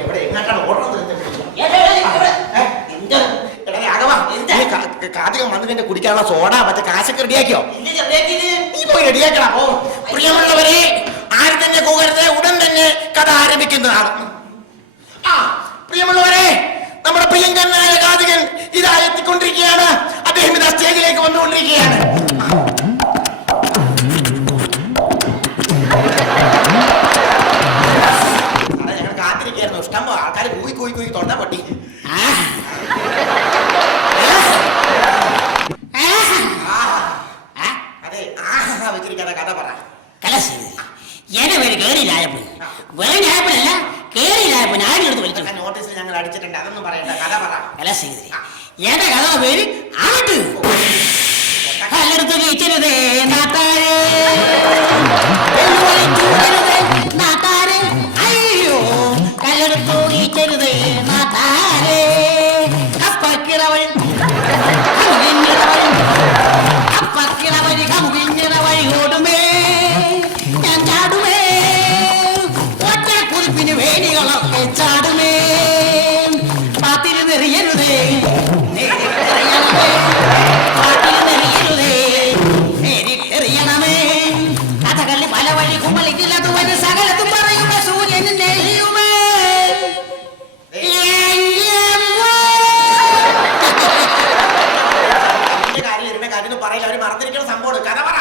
എവിടെ എങ്ങോട്ടാണ് ഓടണം? കാർത്തികം വന്നിട്ട് കുടിക്കാനുള്ള സോഡ മറ്റേ കാശൊക്കെ റെഡിയാക്കിയോ? നീ പോയി റെഡിയാക്കണം. പ്രിയമുള്ളവരെ, ആര് തന്നെ പോകരുത്, ഉടൻ തന്നെ കഥ ആരംഭിക്കുന്നതാണ്. പ്രിയമുള്ളവരെ, നമ്മുടെ പ്രിയങ്കരനായ കാർത്തികൻ ഇതാ എത്തിക്കൊണ്ടിരിക്കുകയാണ്. അദ്ദേഹം ഇതാ സ്റ്റേജിലേക്ക് വന്നുകൊണ്ടിരിക്കുകയാണ്. ഞങ്ങൾ കാത്തിരിക്കുകയായിരുന്നു. ഇഷ്ടം ആൾക്കാർ കൂയി കൂയി കൂയി തൊണ്ട പൊട്ടി. അതെ, വെച്ചിരിക്കാതെ കഥ പറ. എന്റെ പേര് കേറിയില്ലായപ്പൻ. വേറെയായപ്പനല്ല, കേറിയില്ലായപ്പൻ. ആരെടുത്ത് വിളിച്ചു? നോട്ടീസിൽ ഞങ്ങൾ അടിച്ചിട്ടുണ്ട്, അതൊന്നും പറയണ്ട, കഥ പറ. എന്റെ കഥ പേര് ആട്ട്. കല്ലെടുത്ത് വീച്ചരുതേ നാട്ടാരെ, നാട്ടാരെ, അയ്യോ കല്ലെടുത്ത് വീച്ചരുതേ നാട്ടാരെ. അപ്പക്കിളവൻ അപ്പക്കിളവൻ കമുകിഞ്ഞ വഴി ഓടുമേ, ഞാൻ ചാടുമേ, ഒറ്റ കുറിപ്പിന് വേണികളൊക്കെ ചാടുമേ. പാത്തിരി നെറിയരുതേ, കഥകളി പല വഴി കുമ്പളിക്കില്ലാത്തവന് സകലത്തും പറയുന്ന സൂര്യന് നെയ്യുമേ. കാര്യം പറയില്ല, അവര് മറന്നിരിക്കുന്ന സംഭവം. കഥ പറ.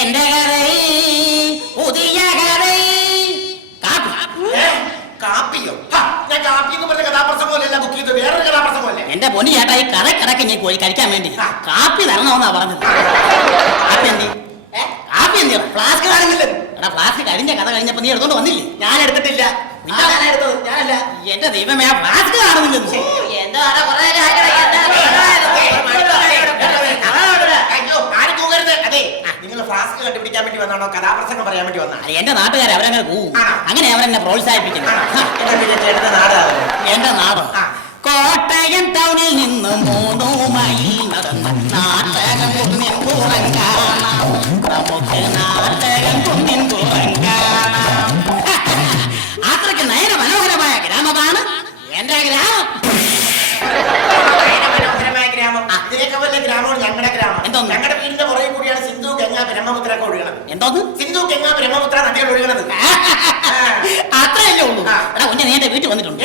എന്റെ കഥ പുതിയ കഥ. കാപ്പിയോ? ഞാൻ കാപ്പി എന്ന് പറഞ്ഞ കഥാപ്രസംഗമല്ല ബുക്ക് ചെയ്ത്, വേറൊരു കഥാപ്രസംഗമല്ലേ. എന്റെ പൊന്നു ചേട്ടാ, ഈ കടക്ക് ഞാൻ പോയി കഴിക്കാൻ വേണ്ടി കാപ്പി തരണമെന്നാ പറഞ്ഞത്. കാപ്പി എന്തി? കാപ്പി എന്തി? ഫ്ലാസ്ക് കാണുന്നില്ല. എടാ, ഫ്ലാസ്ക് കഴിഞ്ഞ കഥ കഴിഞ്ഞപ്പോ നീ എടുത്തോണ്ട് വന്നില്ലേ? ഞാൻ എടുത്തിട്ടില്ല. ഞാനല്ല. എന്റെ ദൈവമേ, ആ ഫ്ലാസ്ക് കാണുന്നില്ലെന്ന്. നിങ്ങൾ ഫ്ലാസ്ക് കണ്ടുപിടിക്കാൻ വേണ്ടി വന്നാണോ കഥാപ്രസംഗം പറയാൻ വേണ്ടി വന്നാ? എന്റെ നാട്ടുകാർ അവരങ്ങനെ പോവും. അങ്ങനെ അവരെന്നെ പ്രോത്സാഹിപ്പിക്കുന്നു. എന്റെ നാട് കോട്ടയം ടൗണിൽ നിന്ന് 3 മൈൽ നടന്ന് നാട്ടകം കുന്നിൻ പുറം കാണാം. നമുക്ക് നാട്ടകം കുന്നിൻ പുറം കാണാം. അത്രയ്ക്ക് നയന മനോഹരമായ ഗ്രാമമാണ് എന്റെ ഗ്രാമം. മനോഹരമായ ഗ്രാമം. ഇതിനൊക്കെ വലിയ ഗ്രാമമാണ് ഞങ്ങളുടെ ഗ്രാമം. എന്തോ ഞങ്ങളുടെ വീടിന്റെ പുറകെ കൂടിയാണ് സിന്ധു, ഗംഗ, ബ്രഹ്മപുത്ര ഒക്കെ ഒഴുകണത്. എന്തോന്ന്? സിന്ധു, ഗംഗ, ബ്രഹ്മപുത്ര നദികൾ ഒഴുകണത്. അത്രയല്ലേ ഉള്ളൂ. എടാ കുഞ്ഞെ, നീ എന്റെ വീട്ടിൽ വന്നിട്ടുണ്ട്?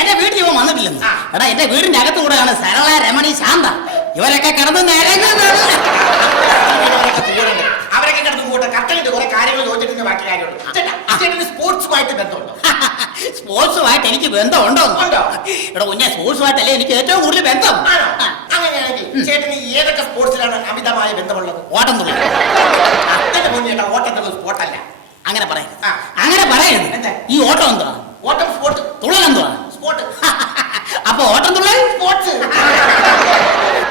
എന്റെ വീട്ടിൽ ഇവൻ വന്നിട്ടില്ലെന്ന്. എടാ, എന്റെ വീടിന്റെ അകത്ത് കൂടെയാണ് സരള, രമണി, ശാന്ത, ഇവരൊക്കെ കിടന്ന് നിരങ്ങുന്നത്. അവരൊക്കെ കിടന്ന് കൂട്ടെ കറക്റ്റായിട്ട് കുറെ കാര്യങ്ങൾ ചോദിച്ചിട്ട് ബാക്കി കാര്യമുള്ളൂ. സ്പോർട്സുമായിട്ട് ബന്ധമുണ്ടോ? സ്പോർട്സുമായിട്ട് എനിക്ക് ബന്ധമുണ്ടോ? എടാ കുഞ്ഞെ, സ്പോർട്സുമായിട്ടല്ലേ എനിക്ക് ഏറ്റവും കൂടുതൽ ബന്ധം. അങ്ങനെയാണെങ്കിൽ ചേട്ടന് ഏതൊക്കെ സ്പോർട്സിലാണ് അമിതമായ ബന്ധമുള്ളത്? ഓട്ടം തുള്ളൽ. ചേട്ടാ, ഓട്ടം തുള്ളൽ സ്പോർട്ടല്ല. അങ്ങനെ പറയരുത്. അങ്ങനെ പറയരുത്. ഈ ഓട്ടം എന്തുവാ? ഓട്ടം സ്പോർട്ട്. തുള്ളൽ എന്തുവാ? സ്പോർട്ട്. അപ്പൊ ഓട്ടം തുള്ളൽ സ്പോർട്സ്.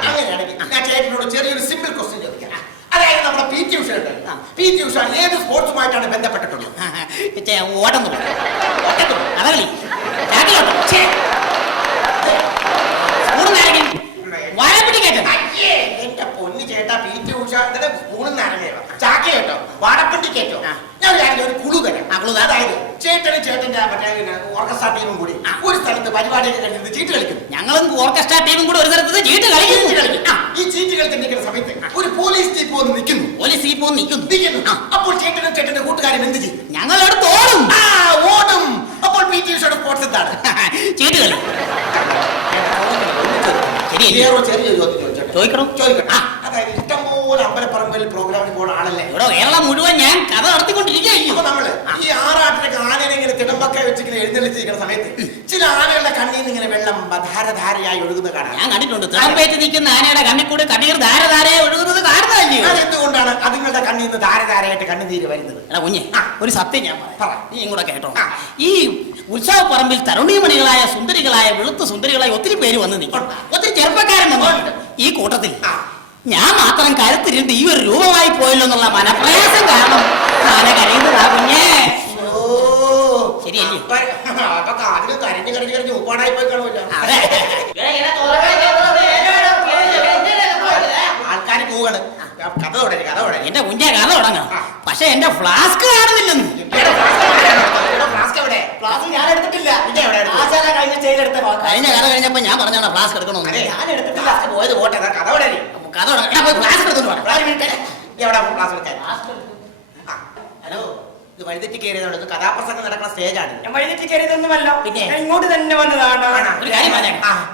അങ്ങനെയാണെങ്കിൽ ഞാൻ ചേട്ടനോട് ചെറിയൊരു സിമ്പിൾ ക്വസ്റ്റ്യൻ ചോദിക്കാം. അതായത് നമ്മുടെ PT ഉഷ ഉണ്ട്. PT ഉഷ ഏത് സ്പോർട്സുമായിട്ടാണ് ബന്ധപ്പെട്ടിട്ടുള്ളത്? ഓട്ടം തുള്ളൽ, അതകളി, എന്റെ പൊന്നു ചേട്ടാ, PT ഉഷ സ്കൂളിൽ നിന്ന് ഇറങ്ങിയോ? ചാക്കി കേട്ടോ, വാടപ്പണ്ടി കേട്ടോ. ഞാൻ ഒരു കുളു തരാം. അതായത് ചേട്ടനും ചേട്ടന്റെ മറ്റേ ഓർക്കസ്ട്ര ടീമും കൂടി ഒരു സ്ഥലത്ത് പരിപാടിയൊക്കെ കഴിഞ്ഞിട്ട് ചീട്ട് കളിക്കും. ഞങ്ങളും ഓർക്കസ്ട്ര ടീമും കൂടി ഒരു സ്ഥലത്ത് ചീട്ട് കളിക്കും. ഈ ചീട്ട് കളിക്കുന്ന സമയത്ത് ഒരു പോലീസ് ജീപ്പ് വന്ന് നിൽക്കുന്നു. പോലീസ് ജീപ്പ് വന്ന് നിൽക്കുന്നു. അപ്പോൾ ചേട്ടനും ചേട്ടന്റെ കൂട്ടുകാരും എന്ത് ചെയ്യും? ഞങ്ങളോട് ഓടും. ഓടും. അപ്പോൾ PT ഉഷയുടെ സ്പോർട്സ് എന്താണ്? ചീട്ട് കളി. ചെറിയ ചോദിക്കണം. അതായത് ഇഷ്ടംപോലെ അമ്പലപ്പറമ്പിൽ പ്രോഗ്രാമിന് പോകുന്ന ആളല്ലേ ഇവിടെ കേരളം മുഴുവൻ ഞാൻ കഥ നടത്തിക്കൊണ്ടിരിക്കുകയായിരിക്കും. അപ്പൊ നമ്മള് ഈ ആറാട്ടിനൊക്കെ ആനനെ ഇങ്ങനെ തിടമ്പൊക്കെ വെച്ചിങ്ങനെ എഴുന്നള്ളിച്ചിരിക്കുന്ന സമയത്ത് ചില ആനകളുടെ കണ്ണിൽ നിന്ന് ഇങ്ങനെ വെള്ളം ധാരധാരയായി ഒഴുകുന്ന കാണാം. ഞാൻ കണ്ടിട്ടുണ്ട്. തിടമ്പേറ്റ് നിൽക്കുന്ന ആനയുടെ കണ്ണിൽ കൂടെ കണ്ണീർ ധാരധാരയായി ഒഴുകുന്നത് കാണുന്നതല്ലേ? അതെന്തുകൊണ്ടാണ് അതുങ്ങളുടെ കണ്ണിൽ നിന്ന് ധാരധാരയായിട്ട് കണ്ണുനീര് വരുന്നത്? എടാ കുഞ്ഞെ, ഒരു സത്യം ഞാൻ പറയാം, നീ ഇങ്ങോട്ട് കേട്ടോ. ഈ ഉത്സവപ്പറമ്പിൽ തരുണീമണികളായ സുന്ദരികളായ വെളുത്ത സുന്ദരികളായ ഒത്തിരി പേര് വന്ന് നിൽക്കും. ഒത്തിരി ചെറുപ്പക്കാരൻ വന്നിട്ടുണ്ട്. ഈ കൂട്ടത്തിൽ ഞാൻ മാത്രം കരുത്തിരുണ്ട് ഈ ഒരു രൂപമായി പോയല്ലോ എന്നുള്ള മനപ്രയാസം കാരണം ആന കരയുന്നതാ കുഞ്ഞേ. ശരിയല്ലേ? കരഞ്ഞ് കരഞ്ഞ് കരഞ്ഞ് ഉപ്പാടായി പോയി കാണുമല്ലോ. പോവാണ്. കഥ തുടങ്ങി. എന്റെ കുഞ്ഞെ കഥ തുടങ്ങാം. പക്ഷെ എന്റെ ഫ്ലാസ്ക് കാണുന്നില്ലെന്ന്. ഫ്ലാസ്ക് എവിടെ? ഫ്ലാസ്ക് ഞാൻ എടുത്തിട്ടില്ല. പിന്നെ എവിടെ എടുത്തു? ആശാന കഴിഞ്ഞ ചെയ്തെടുത്ത കഴിഞ്ഞ കഥ കഴിഞ്ഞപ്പോ ഞാൻ പറഞ്ഞാണ് ഫ്ലാസ്ക് എടുക്കണമെന്ന്. ഞാൻ എടുത്തിട്ടില്ല. ഫ്ലാസ്ക് പോയത് പോട്ടെ. കഥ എവിടെ? കഥ തുടങ്ങാം. പോയി ഫ്ലാസ്ക് എടുത്തോണ്ട് എവിടെ ഫ്ലാസ്ക് എടുക്കാൻ? ഹലോ, ഇത് വഴിതെറ്റി കയറിയതുകൊണ്ട് ഇത് കഥാപ്രസംഗം നടക്കുന്ന സ്റ്റേജാണ്. ഞാൻ വഴിതെറ്റി കയറിയതൊന്നുമല്ലോ. പിന്നെ? ഞാൻ ഇങ്ങോട്ട് തന്നെ വന്നതാണ്. ഒരു കാര്യം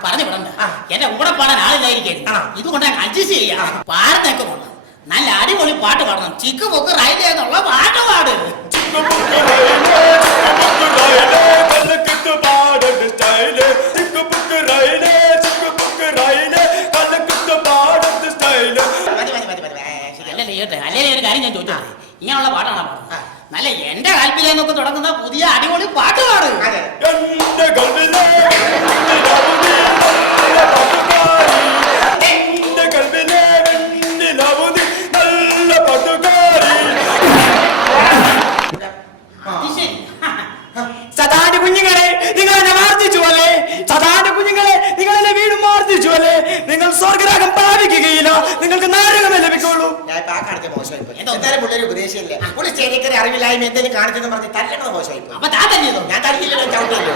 പറഞ്ഞു വിടണ്ട. എന്റെ കൂടെ പാടാൻ ആളില്ലായിരിക്കും. ഇതുകൊണ്ട് അഡ്ജസ്റ്റ് ചെയ്യാം. പാടുന്നൊക്കെ കൊള്ളാം. നല്ല അടിപൊളി പാട്ട് പാടണം. ചിക്ക് പൊക്ക് റൈലേ എന്നുള്ള പാട്ട് പാട്. അല്ലേ ഒരു കാര്യം ഞാൻ ചോദിച്ചോ, ഇങ്ങനെയുള്ള പാട്ടാണ് പാടുന്നത്. നല്ല എന്റെ കാൽപ്പിലെന്നൊക്കെ തുടങ്ങുന്ന പുതിയ അടിപൊളി പാട്ട് പാട്. സദാന്റെ കുഞ്ഞുങ്ങളെ നിങ്ങൾ എന്നെ മാർദ്ദിച്ചു അല്ലേ? സദാന്റെ കുഞ്ഞുങ്ങളെ നിങ്ങൾ എന്നെ വീണ്ടും മാർദ്ദിച്ചു അല്ലേ? നിങ്ങൾ സ്വർഗ്ഗരാഗം പ്രാപിക്കുകയില്ല. നിങ്ങൾക്ക് നരകമേ ലഭിക്കുള്ളൂ. ഞാൻ പാക്കാണത്തെ മോശമായി. എന്തായാലും പുള്ളൊരു ഉപദേശിയല്ലേ. ഒരു സ്റ്റേജിൽ അറിവില്ലായ്മ എന്തെങ്കിലും കാണിച്ചെന്ന് പറഞ്ഞ് തല്ലണത് മോശമായി. അപ്പൊ താൻ തന്നെയതോ? ഞാൻ തല്ലില്ലല്ലോ, ചവിട്ടിയല്ലോ.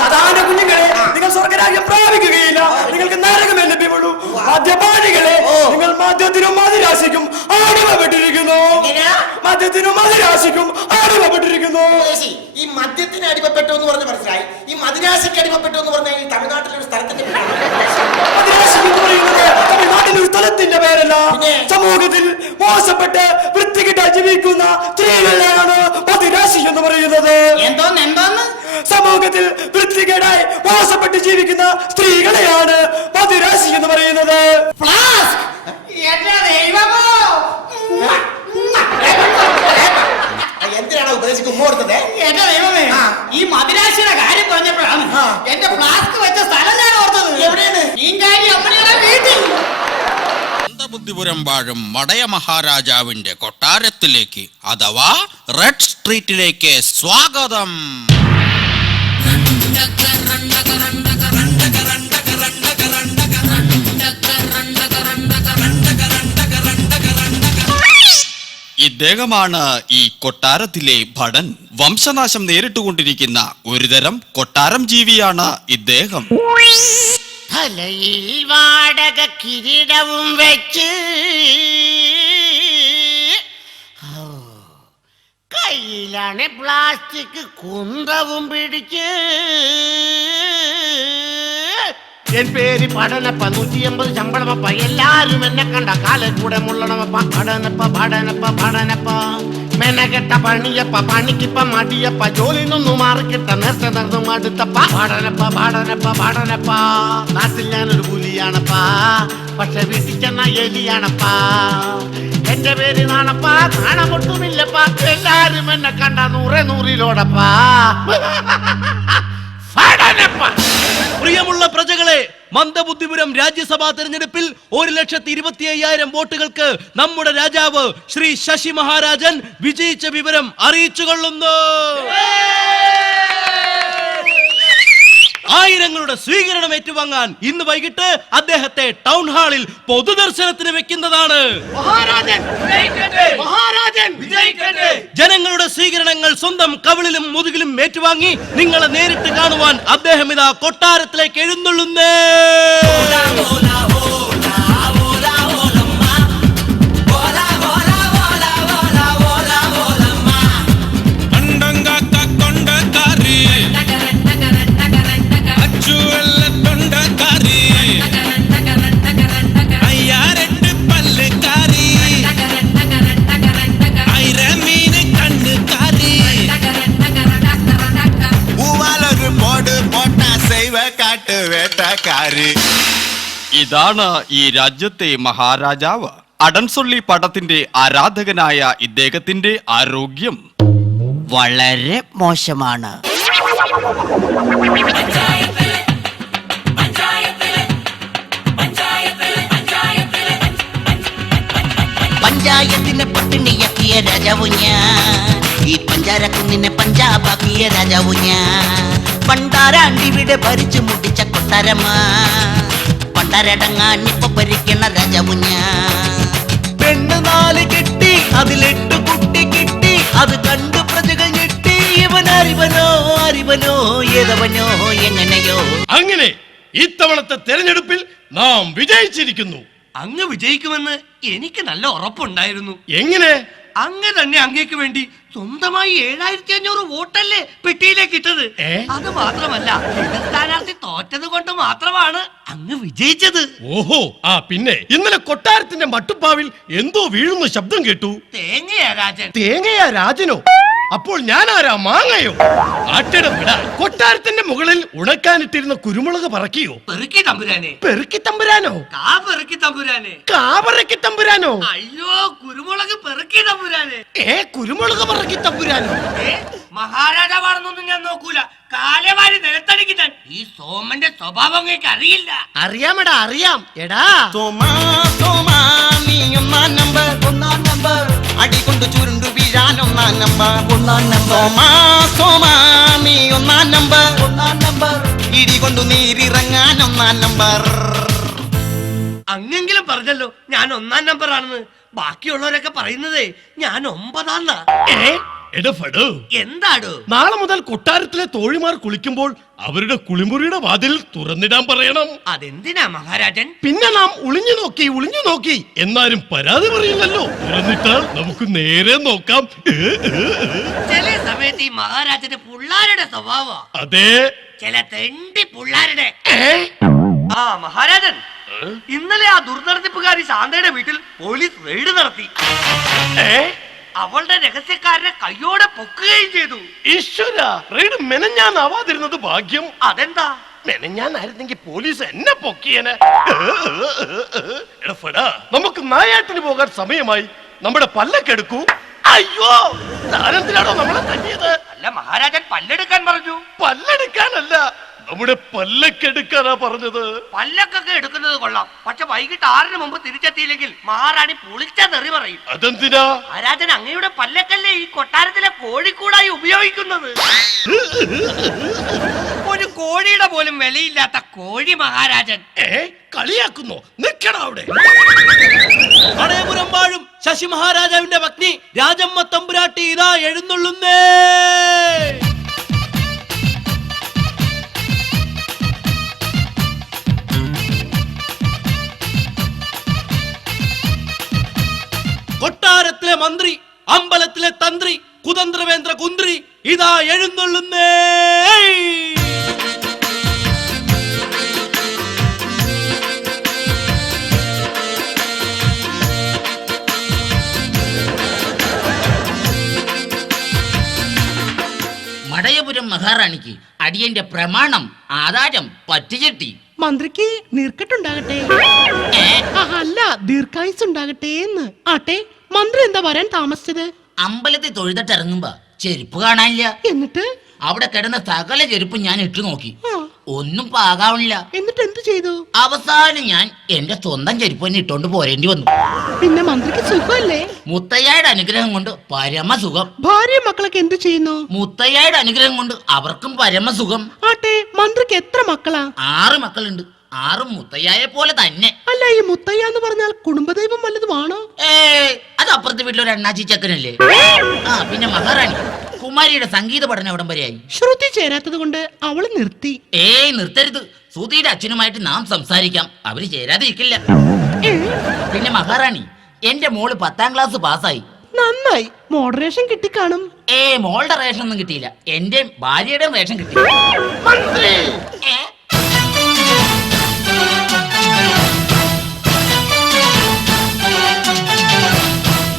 സദാന്റെ കുഞ്ഞുങ്ങളെ നിങ്ങൾ സ്വർഗ്ഗരാഗം പ്രാപിക്കുകയില്ല. നിങ്ങൾക്ക് നരകമേ ലഭ്യമുള്ളൂ. മദ്യപാനികളെ നിങ്ങൾ മദ്യത്തിനും മദിരാശിക്കും അടിമപ്പെട്ടിരിക്കുന്നു. മദ്യത്തിനും മദിരാശിക്കും അടിമപ്പെട്ടിരിക്കുന്നു. ഈ മദ്യത്തിന് അടിമപ്പെട്ടു എന്ന് പറഞ്ഞ് മനസ്സിലായി. ഈ മദിരാശിക്ക് അടിമപ്പെട്ടു എന്ന് പറഞ്ഞാൽ ഈ തമിഴ്നാട്ടിലെ ഒരു സ്ഥലത്തിന്റെ തമിഴ്നാട്ടിലെ ഒരു സ്ഥലത്തിന്റെ പേരല്ല. സമൂഹത്തിൽ മോശപ്പെട്ട് വൃത്തികെട്ട് ജീവിക്കുന്ന സ്ത്രീകളെയാണ് മദിരാശി എന്ന് പറയുന്നത്. എന്തോന്ന് സമൂഹത്തിൽ വൃത്തികേടായി മോശപ്പെട്ട് ജീവിക്കുന്ന സ്ത്രീകളെയാണ് മദിരാശി എന്ന് പറയുന്നത്. ഫ്ലാസ്ക് എന്തിനാണ് ഉപദേശിക്ക് ഉമ്മ കൊടുത്തത്? എന്റെ ദൈവമേ, ഈ മദിരാശിയുടെ കാര്യം പറഞ്ഞപ്പോഴാണ് എന്റെ ഫ്ലാസ്ക് വെച്ച സ്ഥലം ഞാൻ ഓർത്തത്. എവിടെയാണ്? നീങ്കാരി അമ്മയുടെ വീട്ടിൽ. മന്ദബുദ്ധിപുരം വാഴും മടയ മഹാരാജാവിന്റെ കൊട്ടാരത്തിലേക്ക് അഥവാ റെഡ് സ്ട്രീറ്റിലേക്ക് സ്വാഗതം. ഇദ്ദേഹമാണ് ഈ കൊട്ടാരത്തിലെ ഭടൻ. വംശനാശം നേരിട്ടുകൊണ്ടിരിക്കുന്ന ഒരുതരം കൊട്ടാരം ജീവിയാണ് ഇദ്ദേഹം. തലയിൽ വാടക കിരീടവും വെച്ച് കയ്യിലാണ് പ്ലാസ്റ്റിക് കുന്തവും പിടിച്ച് എൻ പേര് പഠനപ്പ 180 ശമ്പളമപ്പ എല്ലാരും എന്നെ കണ്ട കാലെ കൂടെ മുള്ളണമപ്പ പഠനപ്പ മെനകെട്ട പണിയപ്പ പണിക്കിപ്പ മടിയപ്പ ജോലി നിന്നു മാറിക്കിട്ട നേരത്തെ നടന്നു മടുത്തപ്പ പഠനപ്പ നാട്ടിൽ ഞാനൊരു പുലിയാണപ്പാ, പക്ഷെ വീട്ടിൽ ചെന്ന എലിയാണപ്പാ. എന്റെ പേര് നാണപ്പാ, നാണമൊട്ടുമില്ലപ്പാ, എല്ലാരും എന്നെ കണ്ട നൂറിലോടപ്പാ. പ്രിയമുള്ള പ്രജകളെ, മന്ദബുദ്ധിപുരം രാജ്യസഭാ തെരഞ്ഞെടുപ്പിൽ 1,25,000 വോട്ടുകൾക്ക് നമ്മുടെ രാജാവ് ശ്രീ ശശി മഹാരാജൻ വിജയിച്ച വിവരം അറിയിച്ചുകൊള്ളുന്നു. ആയിരങ്ങളുടെ സ്വീകരണം ഏറ്റുവാങ്ങാൻ ഇന്ന് വൈകിട്ട് അദ്ദേഹത്തെ ടൗൺ ഹാളിൽ പൊതുദർശനത്തിന് വെക്കുന്നതാണ്. ജനങ്ങളുടെ സ്വീകരണങ്ങൾ സ്വന്തം കവിളിലും മുതുകിലും ഏറ്റുവാങ്ങി നിങ്ങളെ നേരിട്ട് കാണുവാൻ അദ്ദേഹം ഇതാ കൊട്ടാരത്തിലേക്ക് എഴുന്നള്ളുന്നേ. ഇതാണ് ഈ രാജ്യത്തെ മഹാരാജാവ്. അടൻസൊള്ളി പടത്തിന്റെ ആരാധകനായ ഇദ്ദേഹത്തിന്റെ ആരോഗ്യം വളരെ മോശമാണ്. പഞ്ചായത്തിനെ പട്ടിണിയാക്കിയ രാജാവു ഞാൻ, ഈ പഞ്ചാരക്കുന്നിനെ പഞ്ചാബാക്കിയ രാജാവു ഞാൻ, പണ്ടാരാണ്ടിവിടെ ഭരിച്ചു മുടിച്ച കൊട്ടാരമാ, പണ്ടരടങ്ങാൻ ഇപ്പൊ ഭരിക്കണ രാജാവും ഞാൻ. പെണ്ണ് നാല് കിട്ടി അതിലെട്ട് കുട്ടി കിട്ടി അത് കണ്ടു പ്രജകൾ ഞെട്ടി. ഇവൻ അറിവനോ അറിവനോ ഏതവനോ എങ്ങനെയോ അങ്ങനെ ഇത്തവണത്തെ തെരഞ്ഞെടുപ്പിൽ നാം വിജയിച്ചിരിക്കുന്നു. അങ്ങ് വിജയിക്കുമെന്ന് എനിക്ക് നല്ല ഉറപ്പുണ്ടായിരുന്നു. എങ്ങനെ? അങ്ങ് തന്നെ അങ്ങേക്ക് വേണ്ടി സ്വന്തമായി 7500 വോട്ടല്ലേ പെട്ടിയിലേക്ക് ഇട്ടത്. അത് മാത്രമല്ല എതിർ സ്ഥാനാർത്ഥി തോറ്റത് കൊണ്ട് മാത്രമാണ് അങ്ങ് വിജയിച്ചത്. ഓഹോ, ആ പിന്നെ ഇന്നലെ കൊട്ടാരത്തിന്റെ മട്ടുപ്പാവിൽ എന്തോ വീഴുന്ന ശബ്ദം കേട്ടു. തേങ്ങയാ രാജൻ. തേങ്ങയാ രാജനോ? അപ്പോൾ ഞാൻ ആരാ, മാങ്ങയോ? ആട്ടിട വിട. കൊട്ടാരത്തിന്റെ മുകളിൽ ഉണക്കാനിട്ടിരുന്ന കുരുമുളക് പറക്കിയോ? പെറുക്കി തമ്പുരാനെ. പെറുക്കി തമ്പുരാനോ? കാ പെറുക്കി തമ്പുരാനെ. കാവറക്കി തമ്പുരാനോ? അയ്യോ കുരുമുളക് പെറുക്കി തമ്പുരാനെ. കുരുമുളക് പറക്കി തമ്പുരാനോ? മഹാരാജാവാണെന്നൊന്നും ഞാൻ നോക്കൂല. കാലവാരി നിലത്തടിക്കാൻ ഈ സോമന്റെ സ്വഭാവം എനിക്ക് അറിയില്ല. അറിയാമടാ, അറിയാം. എടാ സോമാ സോമാ നീ ഒന്നാം നമ്പർ, ഒന്നാം നമ്പർ, അടികൊണ്ട് ചുരുണ്ടു വീഴാൻ ഒന്നാം നമ്പർ, ഒന്നാം നമ്പർ. സോമാ സോമാ നീ ഒന്നാം നമ്പർ, ഒന്നാം നമ്പർ, ഇടികൊണ്ടു നീരിറങ്ങാൻ ഒന്നാം നമ്പർ. അങ്ങെങ്കിലും പറഞ്ഞല്ലോ ഞാൻ 1-ാം നമ്പർ ആണെന്ന്. ബാക്കിയുള്ളവരൊക്കെ പറയുന്നതേ ഞാൻ 9-ാന്നാ. എന്താടോ? നാളെ മുതൽ കൊട്ടാരത്തിലെ തോഴിമാർ കുളിക്കുമ്പോൾ അവരുടെ കുളിമുറിയുടെ വാതിൽ തുറന്നിടാൻ പറയണം. അതെന്തിനാ മഹാരാജൻ? പിന്നെ നാം ഒളിഞ്ഞു നോക്കി എന്നാലും പരാതി പറയില്ലല്ലോ. തുറന്നിട്ടാൽ നമുക്ക് നേരെ നോക്കാം. ചില സമയത്ത് ഈ മഹാരാജന്റെ പിള്ളാരുടെ സ്വഭാവം. അതെ, ചില തെണ്ടി പിള്ളാരുടെ. ആ മഹാരാജൻ, ഇന്നലെ ആ ദുർനടത്തിപ്പുകാരി ശാന്തയുടെ വീട്ടിൽ പോലീസ് റെയ്ഡ് നടത്തി. അവളുടെ രഹസ്യക്കാരനെ കയ്യോടെ പൊക്കുകയും ചെയ്തു. ഈശ്വര, റെയ്ഡ് മെനഞ്ഞാന്നാവാതിരുന്നത് ഭാഗ്യം. അതെന്താ? മെനഞ്ഞാന്നായിരുന്നെങ്കിൽ പോലീസ് എന്നെ പൊക്കിയനെ. നമുക്ക് നായാട്ടിന് പോകാൻ സമയമായി. നമ്മുടെ പല്ലക്കെടുക്കൂ. അയ്യോ, താരത്തിലാണോ നമ്മളെ തല്ലിയത്? അല്ല മഹാരാജൻ, പല്ലെടുക്കാൻ പറഞ്ഞു. പല്ലെടുക്കാനല്ല, നമ്മുടെ പല്ലക്കെടുക്കാനാ പറഞ്ഞത്. പല്ലക്കൊക്കെ എടുക്കുന്നത് കൊള്ളാം, പക്ഷെ വൈകിട്ട് 6-ന് മുമ്പ് തിരിച്ചെത്തിയില്ലെങ്കിൽ മഹാറാണി പൊളിച്ച തെറി പറയും. അതെന്തിനാ? മഹാരാജൻ, അങ്ങയുടെ പല്ലക്കല്ലേ ഈ കൊട്ടാരത്തിലെ കോഴിക്കൂടായി ഉപയോഗിക്കുന്നത്. ഒരു കോഴിയുടെ പോലും വിലയില്ലാത്ത കോഴി മഹാരാജൻ. കളിയാക്കുന്നു. നിക്കടാ അവിടെ. പടയപുരം വാഴും ശശി മഹാരാജാവിന്റെ പത്നി രാജമ്മ തമ്പുരാട്ടി ഇതാ എഴുന്നള്ളുന്നേ. കൊട്ടാരത്തിലെ മന്ത്രി, അമ്പലത്തിലെ തന്ത്രി, കുതന്ത്രവേന്ദ്ര കുന്ത്രി ഇതാ എഴുന്നള്ളുന്നേ. മടയപുരം മഹാറാണിക്ക് അടിയന്റെ പ്രമാണം, ആധാരം, പറ്റുചെട്ടി. മന്ത്രിക്ക് നീർക്കെട്ടുണ്ടാകട്ടെ. അല്ല, ദീർഘായുസ് ഉണ്ടാകട്ടെ എന്ന്. ആട്ടെ, മന്ത്രി എന്താ വരാൻ താമസിച്ചത്? അമ്പലത്തിൽ തൊഴുതിട്ടിറങ്ങുമ്പോ ചെരുപ്പ് കാണാനില്ല. എന്നിട്ട് അവിടെ കിടന്ന സകല ചെരുപ്പ് ഞാൻ ഇട്ടു നോക്കി, ഒന്നും പാകാവണില്ല. എന്നിട്ട് എന്ത് ചെയ്തു? അവസാനം ഞാൻ എന്റെ സ്വന്തം ചെരുപ്പ് തന്നെ ഇട്ടോണ്ട് പോരേണ്ടി വന്നു. പിന്നെ മന്ത്രിക്ക് സുഖമല്ലേ? മുത്തയ്യായുടെ അനുഗ്രഹം കൊണ്ട് പരമസുഖം. ഭാര്യ മക്കളൊക്കെ എന്ത് ചെയ്യുന്നു? മുത്തയ്യായുടെ അനുഗ്രഹം കൊണ്ട് അവർക്കും പരമസുഖം. ആട്ടെ, മന്ത്രിക്ക് എത്ര മക്കളാ? 6 മക്കളുണ്ട്. 6 മുത്തയ്യായെ പോലെ തന്നെ. അല്ല, ഈ മുത്തയ്യ എന്ന് പറഞ്ഞാൽ കുടുംബദൈവം വല്ലതുമാണോ? അത് അപ്പുറത്തെ വീട്ടിലൊരു അണ്ണാച്ചി ചക്കനല്ലേ. പിന്നെ മഹാറാണി കുമാരിയുടെ സംഗീത പഠനം എവിടം വരെയായി? ശ്രുതി ചേരാത്തത് കൊണ്ട് അവള് നിർത്തി. നിർത്തരുത്. സുധിയുടെ അച്ഛനുമായിട്ട് നാം സംസാരിക്കാം, അവര് ചേരാതിരിക്കില്ല. പിന്നെ മഹാറാണി, എന്റെ മോള് 10-ാം ക്ലാസ് പാസ്സായി. നന്നായി. മോഡറേഷൻ കിട്ടിക്കാണും. മോളുടെ റേഷൻ ഒന്നും കിട്ടിയില്ല, എന്റെ ഭാര്യയുടെ റേഷൻ കിട്ടി. മന്ത്രി,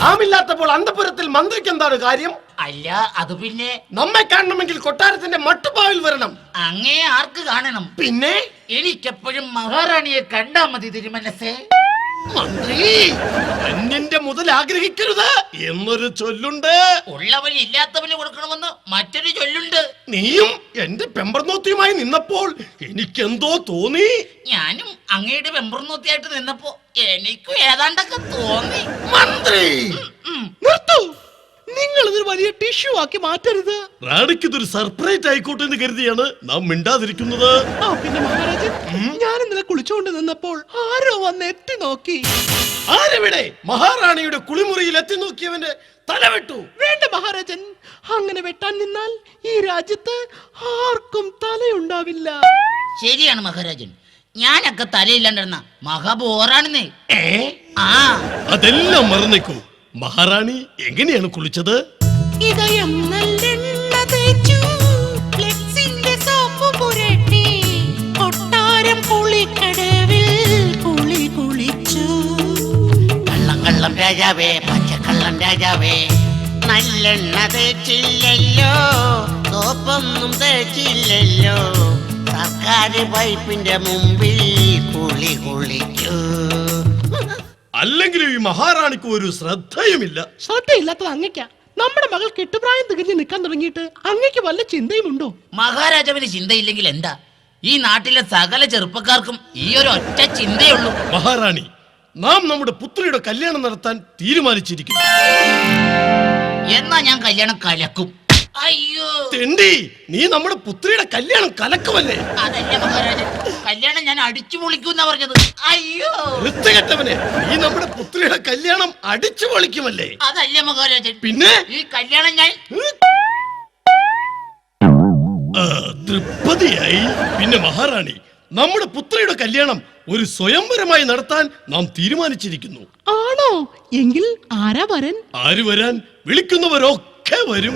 നാമില്ലാത്തപ്പോൾ അന്തപുരത്തിൽ മന്ത്രിക്ക് എന്താണ് കാര്യം? അല്ല, അത് പിന്നെ നമ്മെ കാണണമെങ്കിൽ കൊട്ടാരത്തിന്റെ മട്ടുപ്പാവിൽ വരണം. അങ്ങേ ആർക്ക് കാണണം? പിന്നെ എനിക്കെപ്പോഴും മഹാറാണിയെ കണ്ടാ മതി തിരുമനസ്സേ. മന്ത്രി, അന്യന്റെ മുതൽ ആഗ്രഹിക്കരുത് എന്നൊരു ചൊല്ലുണ്ട്. ഉള്ളവന് ഇല്ലാത്തവന് കൊടുക്കണമെന്ന് മറ്റൊരു ചൊല്ലുണ്ട്. നീയും എന്റെ പെമ്പർനോത്തിയുമായി നിന്നപ്പോൾ എനിക്കെന്തോ തോന്നി. ഞാനും അങ്ങയുടെ വെമ്പർന്നൂത്തിയായിട്ട് നിന്നപ്പോ എനിക്കും ഏതാണ്ടൊക്കെ തോന്നി. മന്ത്രി, നിർത്തൂ. നിങ്ങൾ നിങ്ങൾ ഇതൊരു വലിയ ടിഷ്യൂ ആക്കി മാറ്റരുത്. റാണിക്ക് ഇതൊരു സർപ്രൈസ് ആയിക്കോട്ടെ എന്ന് കരുതിയാണ് നാം മിണ്ടാതിരിക്കുന്നത്. പിന്നെ മഹാരാജൻ, ഞാൻ ഇന്നലെ കുളിച്ചുകൊണ്ട് നിന്നപ്പോൾ ആരോ വന്ന് എത്തി നോക്കി. ആരെവിടെ? മഹാറാണിയുടെ കുളിമുറിയിൽ എത്തി നോക്കിയവന്റെ തല വെട്ടു. വേണ്ട മഹാരാജൻ, അങ്ങനെ വെട്ടാൻ നിന്നാൽ ഈ രാജ്യത്ത് ആർക്കും തലയുണ്ടാവില്ല. ശരിയാണ് മഹാരാജൻ, ഞാനൊക്കെ തലയില്ലാണ്ടിരുന്ന മഹാബോറാണെന്നേ. അതെല്ലാം മറന്നേക്കൂ. മഹാറാണി എങ്ങനെയാണ് കുളിച്ചത്? ഇതയം നല്ലെണ്ണ തേച്ചു, ഫ്ലെക്സിന്റെ സോപ്പ് പുരട്ടി, കൊട്ടാരം കുളിക്കടവിൽ കുളി കുളിച്ചു. കള്ളം കള്ളം രാജാവേ, പച്ചക്കള്ളം രാജാവേ, നല്ലെണ്ണ തേച്ചില്ലല്ലോ, സോപ്പൊന്നും തേച്ചില്ലല്ലോ, സർക്കാർ പൈപ്പിന്റെ മുമ്പിൽ കുളി കുളിച്ചു. അല്ലെങ്കിലും ഈ മഹാറാണിക്ക് ഒരു ശ്രദ്ധയുമില്ല. ശ്രദ്ധയില്ലാത്തത് അങ്ങയ്ക്ക. നമ്മുടെ മകൾ കെട്ടുപ്രായം തികഞ്ഞ് നിൽക്കാൻ തുടങ്ങിയിട്ട് അങ്ങയ്ക്ക് വല്ല ചിന്തയുമുണ്ടോ? മഹാരാജാവിന് ചിന്തയില്ലെങ്കിൽ എന്താ? ഈ നാട്ടിലെ സകല ചെറുപ്പക്കാർക്കും ഈ ഒരു ഒറ്റ ചിന്തയുള്ളൂ. മഹാറാണി, നാം നമ്മുടെ പുത്രിയുടെ കല്യാണം നടത്താൻ തീരുമാനിച്ചിരിക്കുന്നു. എന്നാ ഞാൻ കല്യാണം കലക്കും. അയ്യോ തെണ്ടി, നീ നമ്മുടെ പുത്രിയുടെ കല്യാണം കലക്കുമല്ലേ? അതല്ല മഹാരാജൻ, കല്യാണം ഞാൻ അടിച്ചു പൊളിക്കൂന്നാ പറഞ്ഞത്. അയ്യോ വൃത്തികെട്ടവനെ, നീ നമ്മുടെ പുത്രിയുടെ കല്യാണം അടിച്ചു പൊളിക്കുമല്ലേ? അതല്ല മഹാരാജൻ, പിന്നെ ഈ കല്യാണം ഞാൻ തൃപ്തിയായി. പിന്നെ മഹാറാണി, നമ്മുടെ പുത്രിയുടെ കല്യാണം ഒരു സ്വയംവരമായി നടത്താൻ നാം തീരുമാനിച്ചിരിക്കുന്നു. ആണോ? എങ്കിൽ ആരാ വരൻ? ആര് വരാൻ? വിളിക്കുന്നവരൊക്കെ വരും.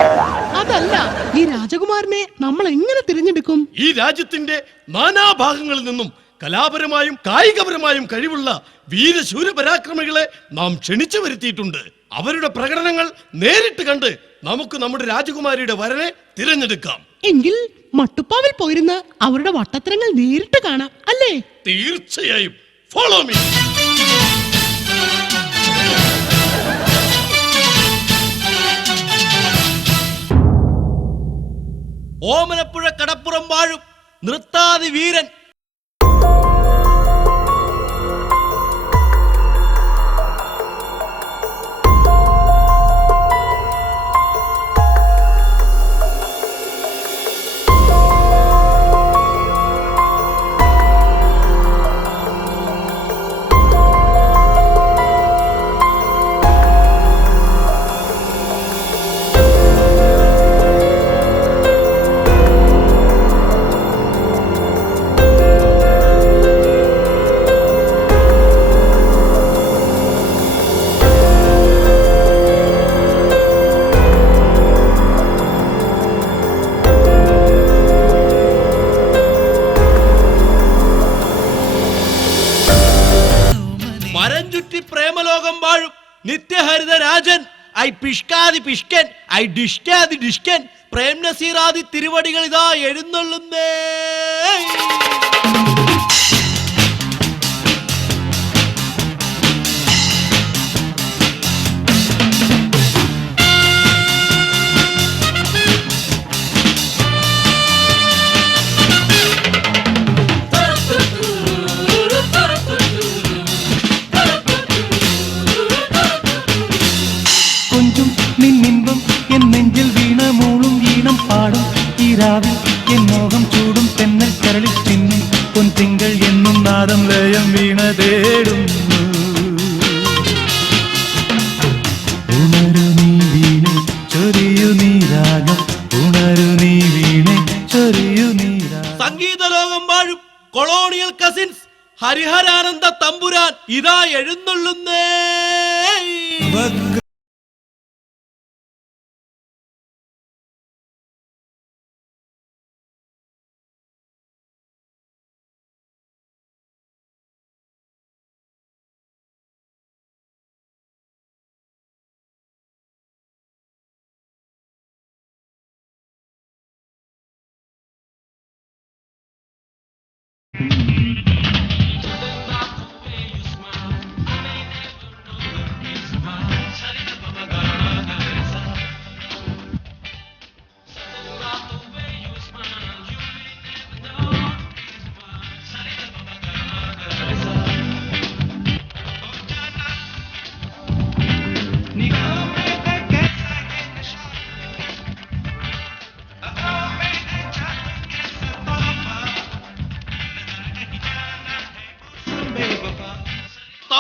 അതല്ല, ഈ രാജകുമാരനെ നമ്മൾ എങ്ങനെ തിരഞ്ഞെടുക്കും? ഈ രാജ്യത്തിന്റെ നാനാഭാഗങ്ങളിൽ നിന്നും കലാപരമായും കായികപരമായും കഴിവുള്ള വീരശൂര പരാക്രമികളെ നാം ക്ഷണിച്ചു വരുത്തിയിട്ടുണ്ട്. അവരുടെ പ്രകടനങ്ങൾ നേരിട്ട് കണ്ട് നമുക്ക് നമ്മുടെ രാജകുമാരിയുടെ വരനെ തിരഞ്ഞെടുക്കാം. എങ്കിൽ മട്ടുപ്പാവിൽ പോയിരുന്ന് അവരുടെ വട്ടത്തരങ്ങൾ നേരിട്ട് കാണാം, അല്ലേ? തീർച്ചയായും. Follow me. ഓമനപ്പുഴ കടപ്പുറം വാഴും നൃത്താതി വീരൻ. പ്രേമലോകം വാഴും നിത്യഹരിത രാജൻ. ഐ പിഷ്കാതി പിഷ്കൻ, ഐ ഡിഷ്കാതി ഡിഷ്കൻ, പ്രേം നസീറാദി തിരുവടികൾ ഇതാ എഴുന്നള്ളുന്നേ. സംഗീതലോകം വാഴും കൊളോണിയൽ കസിൻസ് ഹരിഹരാനന്ദ തമ്പുരാൻ ഇതാ എഴുന്നള്ളുന്നേ.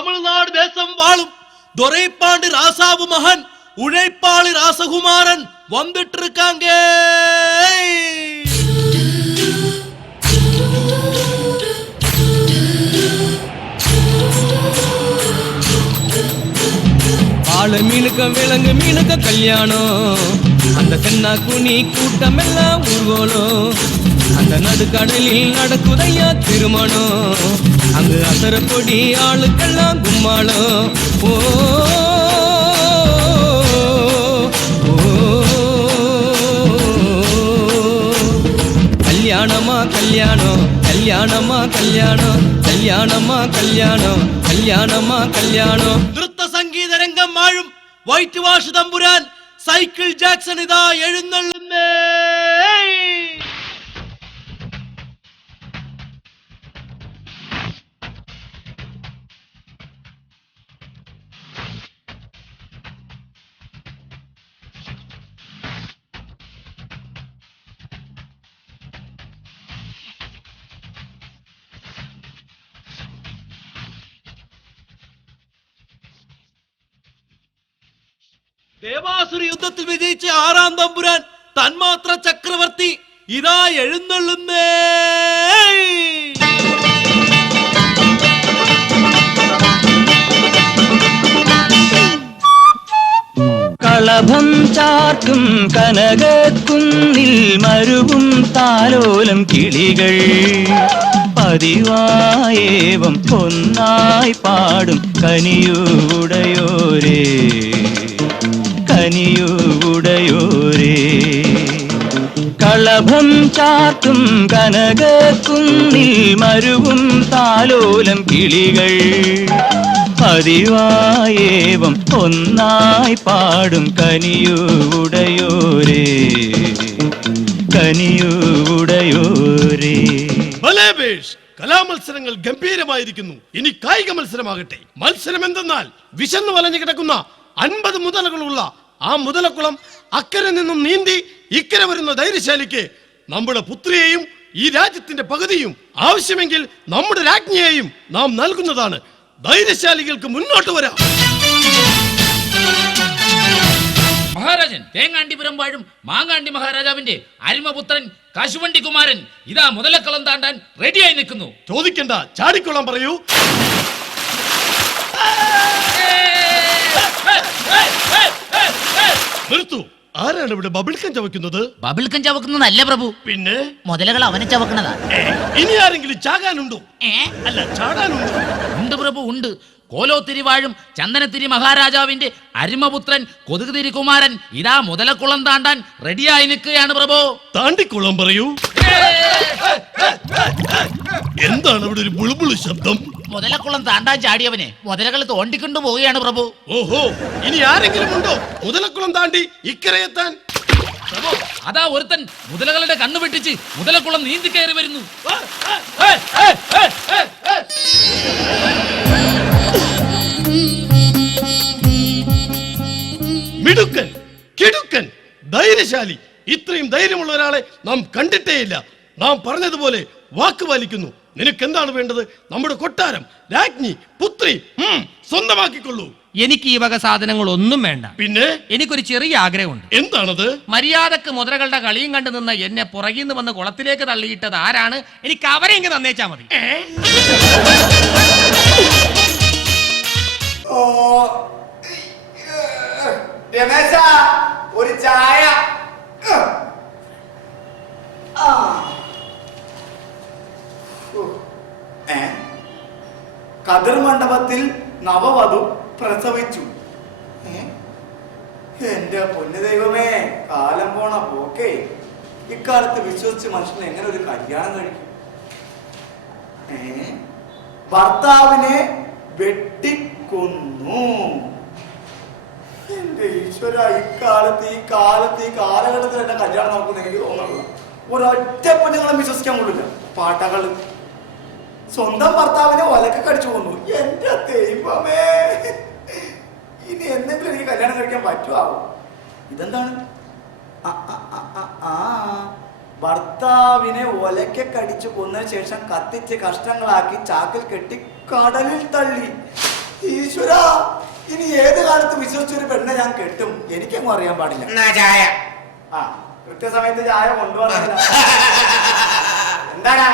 தமிழ்நாடு தேசம் வாழும் துரைப்பாண்டி ராசாவு மகன் உழைப்பாளி ராசகுமாரன் வந்துட்டு இருக்காங்க. ஆளு மீனுக்க விலங்கு மீனுக்க கல்யாணம், அந்த கண்ணா குனி கூட்டம் எல்லாம் ஊர்வலம், அந்த நடுக்கடலில் நடக்குதையா திருமணம், அங்கு அசர பொடி ஆளுக்கெல்லாம் கும்மாளம். ஓ கல்யாணமா கல்யாணம், கல்யாணமா கல்யாணம், கல்யாணமா கல்யாணம், கல்யாணமா கல்யாணம். നൃത്ത സംഗീത രംഗം വാഴും വൈറ്റ് വാഷ് തമ്പുരാൻ സൈക്കിൾ ജാക്സൺ ഇതാ എഴുന്നള്ളുന്നേ. ദേവാസുര യുദ്ധത്തിൽ വിജയിച്ച 6-ാം തമ്പുരാൻ തന്മാത്ര ചക്രവർത്തി ഇതാ എഴുന്നള്ളുന്നേ. കളഭം ചാർത്തും കനകക്കുന്നിൽ മരുവും താലോലം കിളികൾ പതിവായേവം ഒന്നായി പാടും കനിയൂടയോരേ, കനിയൂടയോരേ. കളഭം ചാർത്തും കനകക്കുന്നിൽ മരുവും താലോലം കിളികൾ പതിവായേവം ഒന്നായി പാടും കനിയൂടയോരേ, കനിയൂടയോരേ. കലാമത്സരങ്ങൾ ഗംഭീരമായിരിക്കുന്നു. ഇനി കായിക മത്സരമാകട്ടെ. മത്സരം എന്തെന്നാൽ വിശന്നു വലഞ്ഞു കിടക്കുന്ന 50 മുതലകളുള്ള ആ മുതലക്കുളം അക്കരെ നിന്നും നീന്തി ഇക്കരെ വരുന്ന ധൈര്യശാലിക്ക് നമ്മുടെ പുത്രിയെയും ഈ രാജ്യത്തിന്റെ പകുതിയും ആവശ്യമെങ്കിൽ നമ്മുടെ രാജ്ഞിയെയും നാം നൽകുന്നതാണ്. ധൈര്യശാലികൾക്ക് മുന്നോട്ട് വരാം. മഹാരാജൻ തേങ്ങാണ്ടിപുരം വാഴും മാങ്ങാണ്ടി മഹാരാജാവിന്റെ അരിമപുത്രൻ കശുവണ്ടി കുമാരൻ ഇതാ മുതലക്കളം താണ്ടാൻ റെഡിയായി നിൽക്കുന്നു. ചോദിക്കണ്ട, ചാടിക്കൊള്ളാൻ പറയൂ. നിർത്തു. ആരാണ് ഇവിടെ ബബിൾക്കം ചവയ്ക്കുന്നത്? ബബിൾക്കം ചവക്കുന്നതല്ല പ്രഭു, പിന്നെ മുതലകൾ അവനെ ചവക്കുന്നതാ. ഇനി ആരെങ്കിലും ചാകാനുണ്ടോ? അല്ല, ചാടാനുണ്ടോ? ഉണ്ട് പ്രഭു, ഉണ്ട്. കോലോത്തിരി വാഴും ചന്ദനത്തിരി മഹാരാജാവിന്റെ അരിമപുത്രൻ കൊതുകുതിരി കുമാരൻ ഇതാ മുതലക്കുളം താണ്ടാൻ റെഡിയായി നിൽക്കുകയാണ് പ്രഭു. താണ്ടിക്കുളം പറയൂ. എന്താണ് ഇവിടെ ഒരു ബുളുബുളു ശബ്ദം? മുതലക്കുളം താണ്ടാൻ ചാടിയവനെ മുതലകൾ തോണ്ടിക്കൊണ്ടു പോവുകയാണ് പ്രഭു. ഓഹോ, ഇനി ആരെങ്കിലും ഉണ്ടോ മുതലക്കുളം താണ്ടി ഇക്കരയെത്താൻ? പ്രഭു, അതാ ഒരുത്തൻ മുതലകളുടെ കണ്ണു വെട്ടിച്ച് മുതലക്കുളം നീന്തി കയറി വരുന്നു. മിടുക്കൻ, കിടുക്കൻ, ധൈര്യശാലി. ഇത്രയും ധൈര്യമുള്ള ഒരാളെ നാം കണ്ടിട്ടേയില്ല. നാം പറഞ്ഞതുപോലെ വാക്ക് പാലിക്കുന്നു. നിനക്ക് എന്താണ് വേണ്ടത്? നമ്മുടെ കൊട്ടാരം, രാജ്ഞി, പുത്രി സ്വന്തമാക്കിക്കൊള്ളൂ. എനിക്ക് ഈ വക സാധനങ്ങൾ ഒന്നും വേണ്ട. പിന്നെ എനിക്കൊരു ചെറിയ ആഗ്രഹമുണ്ട്. എന്താണത്? മര്യാദക്ക് മുതലകളുടെ കളിയും കണ്ടു നിന്ന് എന്നെ പുറകിൽ നിന്ന് വന്ന് കുളത്തിലേക്ക് തള്ളിയിട്ടത് ആരാണ്? എനിക്ക് അവരെ ഇങ്ങ് തന്നേച്ചാ മതി. രമേശ, ഒരു ചായ. കതിർ മണ്ഡപത്തിൽ നവവധു പ്രസവിച്ചു. എന്റെ പൊന്നു ദൈവമേ, കാലം പോണ പോക്കേ. ഇക്കാലത്ത് വിശ്വസിച്ച് മനുഷ്യൻ എങ്ങനെ ഒരു കല്യാണം കഴിക്കും? ഭർത്താവിനെ വെട്ടിക്കൊന്നു. എന്റെ ഈശ്വര, ഇക്കാലത്ത് ഈ കാലഘട്ടത്തിൽ എന്റെ കല്യാണം നോക്കുന്ന എനിക്ക് തോന്നുന്നില്ല. ഒരൊറ്റ പെണ്ണുങ്ങളെ വിശ്വസിക്കാൻ കൊള്ളില്ല. പാട്ടകള് സ്വന്തം ഭർത്താവിനെ ഒലക്കെ കടിച്ചു കൊന്നു. എന്റെ ദൈവമേ, ഇനി എന്തെങ്കിലും എനിക്ക് കല്യാണം കഴിക്കാൻ പറ്റുമോ? ഇതെന്താണ്? ഭർത്താവിനെ ഒലക്കെ കടിച്ചു കൊന്നതിന് ശേഷം കത്തിച്ച് കഷ്ണങ്ങളാക്കി ചാക്കിൽ കെട്ടി കടലിൽ തള്ളി. ഈശ്വര, ഇനി ഏത് കാലത്ത് വിശ്വസിച്ചൊരു പെണ്ണെ ഞാൻ കെട്ടും? എനിക്കൊന്നും അറിയാൻ പാടില്ല. എന്നാ ചായ. ആ, കൃത്യസമയത്ത് ചായ കൊണ്ടുവന്നില്ല. എന്താടാ?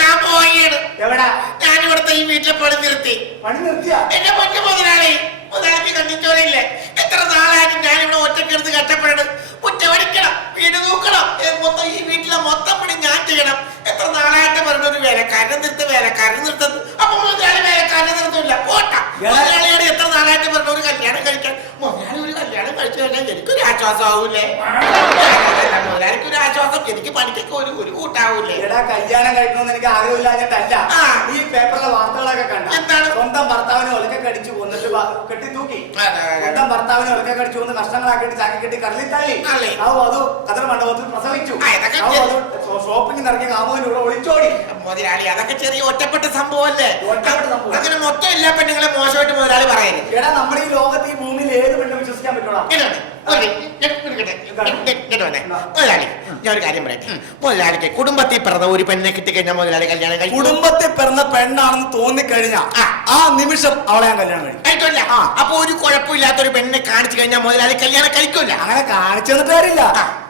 ഞാൻ പോവുകയാണ്. എവിടാ? ഞാൻ ഇവിടുത്തെ ഈ വീട്ടിലെ പണി നിർത്തി. പണി നിർത്തിയാ? എന്റെ പൊന്നു മുതലാളി, മുതലാളിക്ക് കണ്ടിച്ചോളില്ലേ? എത്ര നാളായിട്ട് ഞാൻ ഇവിടെ ഒറ്റക്കെടുത്ത് കഷ്ടപ്പെടുന്നത്. കുറ്റമടിക്കണം, വീട് നോക്കണം, മൊത്തം ഈ വീട്ടിലെ മൊത്തം പണി ഞാൻ ചെയ്യണം. എത്ര നാളായിട്ട് പറഞ്ഞൊരു വേലക്കാരനെ നിർത്തുന്നത്. അപ്പൊ മുതലാളി വേലക്കാരനെ നിർത്തില്ല. പോട്ടാ, മുതലാളിയോട് എത്ര നാളായിട്ട് പറഞ്ഞ ഒരു കല്യാണം കഴിക്കാൻ. മുതലാളി ഒരു കല്യാണം കഴിച്ചു കഴിഞ്ഞാൽ എനിക്കൊരു ആശ്വാസം ആവൂലേ? മുതലാളിക്ക് ഒരു ആശ്വാസം, എനിക്ക് പണിക്കൊക്കെ ഒരു കൂട്ടാവൂലേ? എടാ, കല്യാണം കഴിക്കണമെന്ന് എനിക്ക് ആഗ്രഹമില്ലാഞ്ഞിട്ടല്ല. ഈ പേപ്പറിലെ വാർത്തകളൊക്കെ കണ്ട എന്താണ്? സ്വന്തം ഭർത്താവിനെ ഒലക്ക കടിച്ചു കൊന്നിട്ട് കെട്ടി തൂക്കി. സ്വന്തം ഭർത്താവിനെ ഒലക്ക കടിച്ചു കൊന്ന് കഷ്ണങ്ങളാക്കിയിട്ട് ചാക്കി കെട്ടി കടലിൽ തള്ളി. അത് കതിർ മണ്ഡപത്തിൽ പ്രസവിച്ചു. ഷോപ്പിംഗ് ഇറങ്ങിയ കാമുവിലൂടെ ഒളിച്ചോടി. മുതലാളി, അതൊക്കെ ചെറിയ ഒറ്റപ്പെട്ട സംഭവമല്ലേ? അങ്ങനെ മൊത്തം എല്ലാ പെണ്ണുങ്ങളെ മോശമായിട്ട് മുതലാളി പറയുന്നത്. എടാ, നമ്മുടെ ഈ ലോകത്ത് ഈ ഭൂമിയിൽ ഏത് പെണ്ണും വിശ്വസിക്കാൻ പറ്റൂടാ? മുതലാളി, ഞാൻ ഒരു കാര്യം പറയട്ടെ. മുതലാളിക്ക് കുടുംബത്തിൽ പിറന്ന ഒരു പെണ്ണിനെ കിട്ടിക്കഴിഞ്ഞാൽ മുതലാളി കല്യാണം കഴിക്കും. കുടുംബത്തിൽ പിറന്ന പെണ്ണാണെന്ന് തോന്നിക്കഴിഞ്ഞാൽ ആ നിമിഷം അവളെ ഞാൻ കല്യാണം കഴിക്കും. കഴിക്കില്ല. അപ്പൊ ഒരു കുഴപ്പമില്ലാത്ത ഒരു പെണ്ണിനെ കാണിച്ചു കഴിഞ്ഞാൽ മുതലാളി കല്യാണം കഴിക്കില്ല. അങ്ങനെ കാണിച്ചു തന്നിട്ട് കാര്യമില്ല.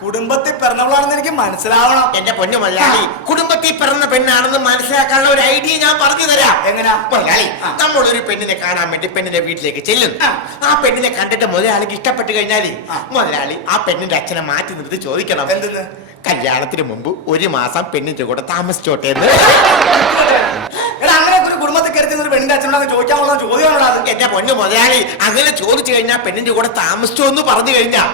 കുടുംബത്തിൽ പിറന്നവളാണെന്ന് എനിക്ക് മനസ്സിലാവണം. എന്റെ പൊന്നു മുതലാളി, കുടുംബത്തിൽ പിറന്ന പെണ്ണാണെന്ന് മനസ്സിലാക്കാനുള്ള ഒരു ഐഡിയ ഞാൻ പറഞ്ഞു തരാം. എങ്ങനെയാ? മുതലാളി, നമ്മളൊരു പെണ്ണിനെ കാണാൻ വേണ്ടി പെണ്ണിന്റെ വീട്ടിലേക്ക് ചെല്ലുന്നു. ആ പെണ്ണിനെ കണ്ടിട്ട് മുതലാളിക്ക് ഇഷ്ടപ്പെട്ട് കഴിഞ്ഞാല് മുതലാളി ആ പെണ്ണിന്റെ അച്ഛനെ മാറ്റി നിർത്തി ചോദിക്കണം, എന്തെന്ന്? കല്യാണത്തിന് മുമ്പ് ഒരു മാസം പെണ്ണിന്റെ കൂടെ താമസിച്ചോട്ടെ എന്ന്. അങ്ങനെ ഒരു കുടുംബത്തിൽ കരുതി ഒരു പെണ്ണിന്റെ അച്ഛനോട് ചോദിക്കാനുള്ള ചോദ്യമാണോ അത്? എന്റെ പൊന്നു മുതലാളി, അങ്ങനെ ചോദിച്ചു കഴിഞ്ഞാൽ പെണ്ണിന്റെ കൂടെ താമസിച്ചോ എന്ന് പറഞ്ഞു കഴിഞ്ഞാ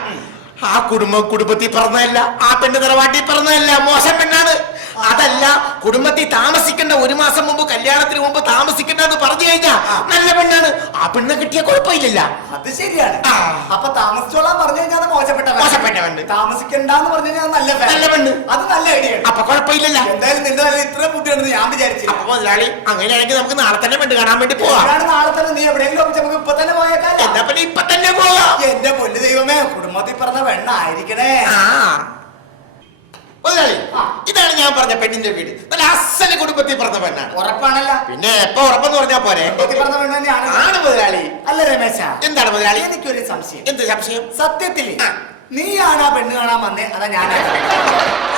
ആ കുടുംബത്തിൽ പറഞ്ഞതല്ല, ആ പെണ്ണ് തറവാട്ടിൽ പറഞ്ഞതല്ല, മോശം പെണ്ണാണ്. അതല്ല, കുടുംബത്തിൽ താമസിക്കേണ്ട ഒരു മാസം മുമ്പ്, കല്യാണത്തിന് മുമ്പ് താമസിക്കേണ്ടെന്ന് പറഞ്ഞു കഴിഞ്ഞാ നല്ല പെണ്ണാണ്. ആ പെണ്ണ് കിട്ടിയ കുഴപ്പമില്ല. അത് ശരിയാണ്. അപ്പൊ താമസിച്ചോളാൻ പറഞ്ഞു കഴിഞ്ഞാൽ അത് മോശപ്പെട്ട പെണ്ണ്, താമസിക്കണ്ടെന്ന് പറഞ്ഞു കഴിഞ്ഞാൽ നല്ല പെണ്ണ്. അത് നല്ല ഐഡിയ. അപ്പൊ കുഴപ്പമില്ലല്ലോ. എന്തായാലും നിന്റെ ഇത്ര ബുദ്ധിയുണ്ടെന്ന് ഞാൻ വിചാരിച്ചു. അപ്പൊ മുതലാളി, അങ്ങനെയാണെങ്കിൽ നമുക്ക് നാളെ തന്നെ പെണ്ണ് കാണാൻ വേണ്ടി പോവാം. നാളെ തന്നെ നീ എവിടെയെങ്കിലും നമുക്ക് ഇപ്പൊ തന്നെ പോയേക്കാം. എന്നാ പിന്നെ ഇപ്പൊ തന്നെ പോവാം. എന്റെ പൊന്നു ദൈവമേ, കുടുംബത്തിൽ പറഞ്ഞ പെണ്ണായിരിക്കണേ. മുതലാളി, ഇതാണ് ഞാൻ പറഞ്ഞ പെണ്ണിന്റെ വീട്. നല്ല അസല് കുടുംബത്തിൽ പറഞ്ഞ പെണ്ണാണ്. ഉറപ്പാണല്ലോ. പിന്നെ എപ്പോ ഉറപ്പെന്ന് പറഞ്ഞാ പോരെ? പറഞ്ഞ പെണ്ണ് തന്നെയാണ്. ആണ് മുതലാളി. അല്ല രമേശ, എന്താണ് മുതലാളി? എനിക്കൊരു സംശയം. എന്ത് സംശയം? സത്യത്തില് നീയാണ് ആ പെണ്ണ് കാണാൻ വന്നേ, അതാ ഞാനാണ്?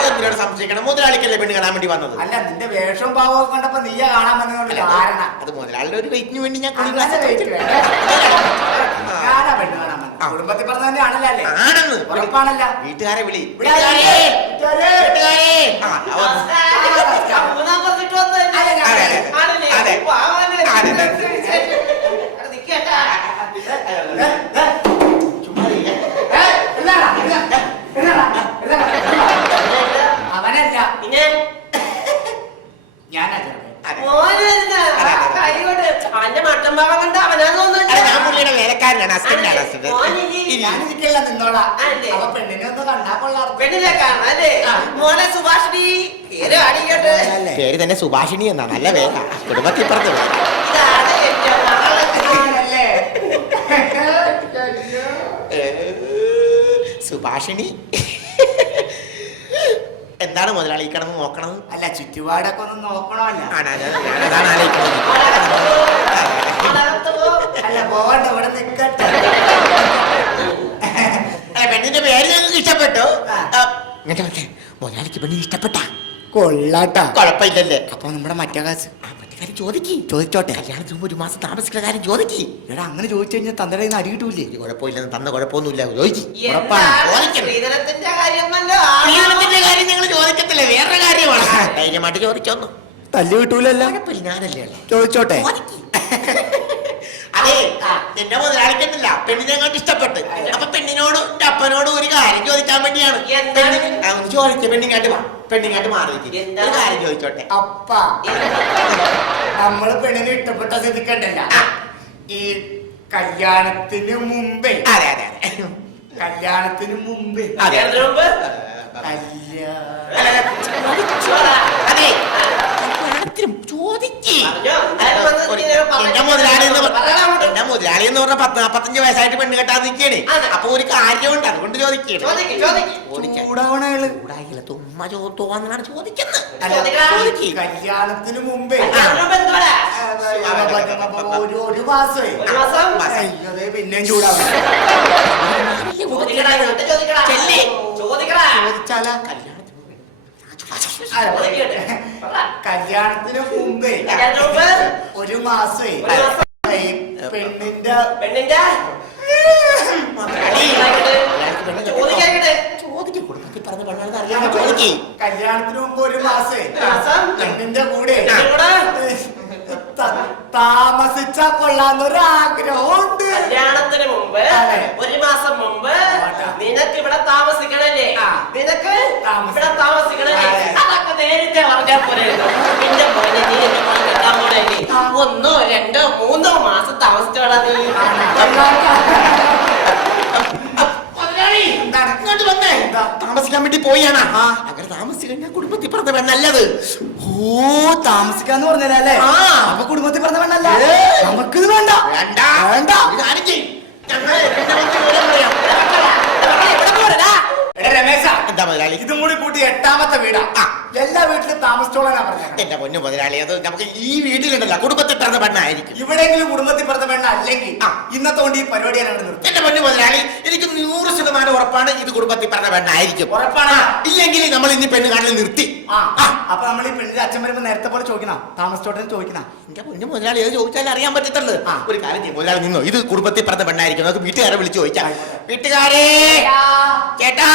എന്തിനോട് സംശയിക്കണം? മുതലാളിക്കല്ലേ പെണ്ണ് കാണാൻ വേണ്ടി വന്നത്? അല്ല, നിന്റെ വേഷം ഭാവമൊക്കെ കണ്ടപ്പോ നീയാ കാണാൻ വന്നതുകൊണ്ട് ധാരണ. അത് മുതലാളിയുടെ ഒരു വെയിറ്റിന് വേണ്ടി ഞാൻ ഞാനാ പെണ്ണ് കാണാൻ വന്നത്. കുടുംബത്തിൽ പറഞ്ഞ തന്നെയാണല്ലോ അല്ലേ? ആണെന്ന്. ഉറപ്പാണല്ല. വീട്ടുകാരെ വിളി. അവനല്ല, ഞാനാ. ഞാൻ പുള്ളിയുടെ വേലക്കാരനാണ്, അസിസ്റ്റന്റ്. ഞാനിരിക്കല്ല, നിന്നോളാ. അപ്പൊ പെണ്ണിനെ ഒന്ന് കണ്ടാ കൊള്ളാം. പേര് തന്നെ സുഭാഷിണി എന്നാ. നല്ല വേല, കുടുംബത്തിൽ പറഞ്ഞ സുഭാഷിണി. എന്താണ് മുതലാളി കിടന്ന് നോക്കണത്? അല്ല, ചുറ്റുപാടൊക്കെ ഒന്ന് നോക്കണമല്ല. ഞാനതാണ് ആലോചിക്കുന്നത്. അല്ല, പോകണ്ട, ഇവിടെ നിക്കട്ടെ. പെണ്ണിന്റെ പേര് ഞങ്ങൾക്ക് ഇഷ്ടപ്പെട്ടു. മുതലാളിക്ക് പെണ്ണിന് ഇഷ്ടപ്പെട്ട കൊള്ളാട്ടാ. കുഴപ്പമില്ലല്ലേ? അപ്പൊ നമ്മുടെ മറ്റേ കാശ് കാര്യം ചോദിച്ചോട്ടെ. കല്യാണത്തിന് മുമ്പ് ഒരു മാസം താമസിക്കുന്ന കാര്യം ചോദിക്കി. എടാ, അങ്ങനെ ചോദിച്ചു കഴിഞ്ഞാൽ തന്റെ കയ്യിൽ നിന്ന് അടി കിട്ടൂലേ? കുഴപ്പമില്ലെന്ന് തന്ന കുഴപ്പമൊന്നുമില്ല. ചോദിച്ചു സ്ത്രീധനത്തിന്റെ കാര്യം കാര്യം ഞങ്ങൾ ചോദിക്കത്തില്ല, വേറെ കാര്യമാണ്. ധൈര്യമായിട്ട് ചോദിച്ചോന്നു. തല്ലി കിട്ടൂലല്ലോ. ഞാനല്ലേ ചോദിച്ചോട്ടെ. അതെ, എന്റെ മുതലാളിക്കുന്നില്ല, പെണ്ണിനെ കണ്ട് ഇഷ്ടപ്പെട്ട്. അപ്പൊ പെണ്ണിനോട് എന്റെ അപ്പനോട് ഒരു കാര്യം ചോദിക്കാൻ വേണ്ടിയാണ്. ചോദിച്ചു, പെണ്ണിങ്ങാട്ട് വാ, പെണ്ണിങ്ങാട്ട് മാറിയിരിക്കും. ഒരു കാര്യം ചോദിച്ചോട്ടെ. അപ്പ നമ്മള് പെണ്ണിനെ ഇഷ്ടപ്പെട്ട സ്ഥിതിക്കണ്ടല്ല, ഈ കല്യാണത്തിന് മുമ്പേ. അതെ അതെ കല്യാണത്തിന് മുമ്പേ അതെ അതെ എന്റെ മുതലാളി എന്ന് പറഞ്ഞ 40-45 വയസ്സായിട്ട് പെണ്ണ് കെട്ടാൻ നിൽക്കണേ. അപ്പൊ ഒരു കാര്യമുണ്ട്, അതുകൊണ്ട് ചോദിക്കണേ. ചൂടാവണ ചുമ്മാ തോന്നാണ് ചോദിക്കുന്നത്. കല്യാണത്തിന് മുമ്പേ ഒരു മാസമേ പിന്നെയും ചൂടാവും. ചോദിച്ചാലാ കല്യാണത്തിന് മുമ്പേ ഒരു മാസമേ പെണ്ണിന്റെ കല്യാണത്തിന് മുമ്പ് ഒരു മാസേ പെണ്ണിന്റെ കൂടെ താമസിച്ചാ കൊള്ളാന്നൊരാഗ്രഹമുണ്ട്. കല്യാണത്തിന് മുമ്പ് ഒരു മാസം മുമ്പ് നിനക്ക് ഇവിടെ താമസിക്കണല്ലേ? നിനക്ക് ഇവിടെ താമസിക്കണല്ലേ? അതൊക്കെ നേരത്തെ പറഞ്ഞാൽ പോലെ. എന്റെ പോലെ നീ എന്റെ പോലെ കെട്ടാൻ പോലെ 1, 2, 3 മാസം താമസിച്ചോളാ നീ. ഇങ്ങോട്ട് വന്നേ. താമസിക്കാൻ വേണ്ടി പോയാണ്. അങ്ങനെ താമസിച്ചു കഴിഞ്ഞാൽ കുടുംബത്തിൽ പറഞ്ഞ പെണ്ണല്ലത്. ഓ, താമസിക്കാന്ന് പറഞ്ഞല്ലേ? അപ്പൊ കുടുംബത്തിൽ പറഞ്ഞ പെണ്ണല്ല. നമുക്കിത് വേണ്ട. വേണ്ട. രമേശ, എന്താ മുതലാളി? ഇതും കൂടി കൂട്ടി 8ാമത്തെ വീടാ. എല്ലാ വീട്ടിലും താമസിച്ചോളാനാ പറഞ്ഞത്. എന്റെ പൊന്നു മുതലാളി, അത് നമുക്ക് ഈ വീട്ടിലുണ്ടല്ല കുടുംബത്തിൽ പറഞ്ഞ പെണ്ണായിരിക്കും. ഇവിടെയെങ്കിലും കുടുംബത്തിൽ പറഞ്ഞ പെണ്ണ അല്ലെങ്കിൽ ഇന്നത്തെ കൊണ്ട് ഈ പരിപാടി ഞാൻ നിർത്തും. എന്റെ പൊന്നു മുതലാളി, എനിക്ക് 100% ഉറപ്പാണ് ഇത് കുടുംബത്തിൽ പറഞ്ഞ പെണ്ണായിരിക്കും. ഉറപ്പാണ്. ഇല്ലെങ്കിൽ നമ്മൾ ഇനി പെണ്ണ് കാണിൽ നിർത്തി. അപ്പൊ നമ്മൾ ഈ പെണ്ണിന്റെ അച്ഛൻ വരുമ്പോ നേരത്തെ പോലെ ചോദിക്കണം, താമസിച്ചോട്ടെ ചോദിക്കണം. എന്റെ പൊന്നു മുതലാളി, അത് ചോദിച്ചാൽ അറിയാൻ പറ്റത്തുള്ളൂ. ഒരു കാര്യം ചെയ്യും മുതലാളി, നിന്നോ, ഇത് കുടുംബത്തിൽ പറഞ്ഞ പെണ്ണായിരിക്കും. നമുക്ക് വീട്ടുകാരെ വിളിച്ചു ചോദിക്കാം. വീട്ടുകാരെ, ചേട്ടാ,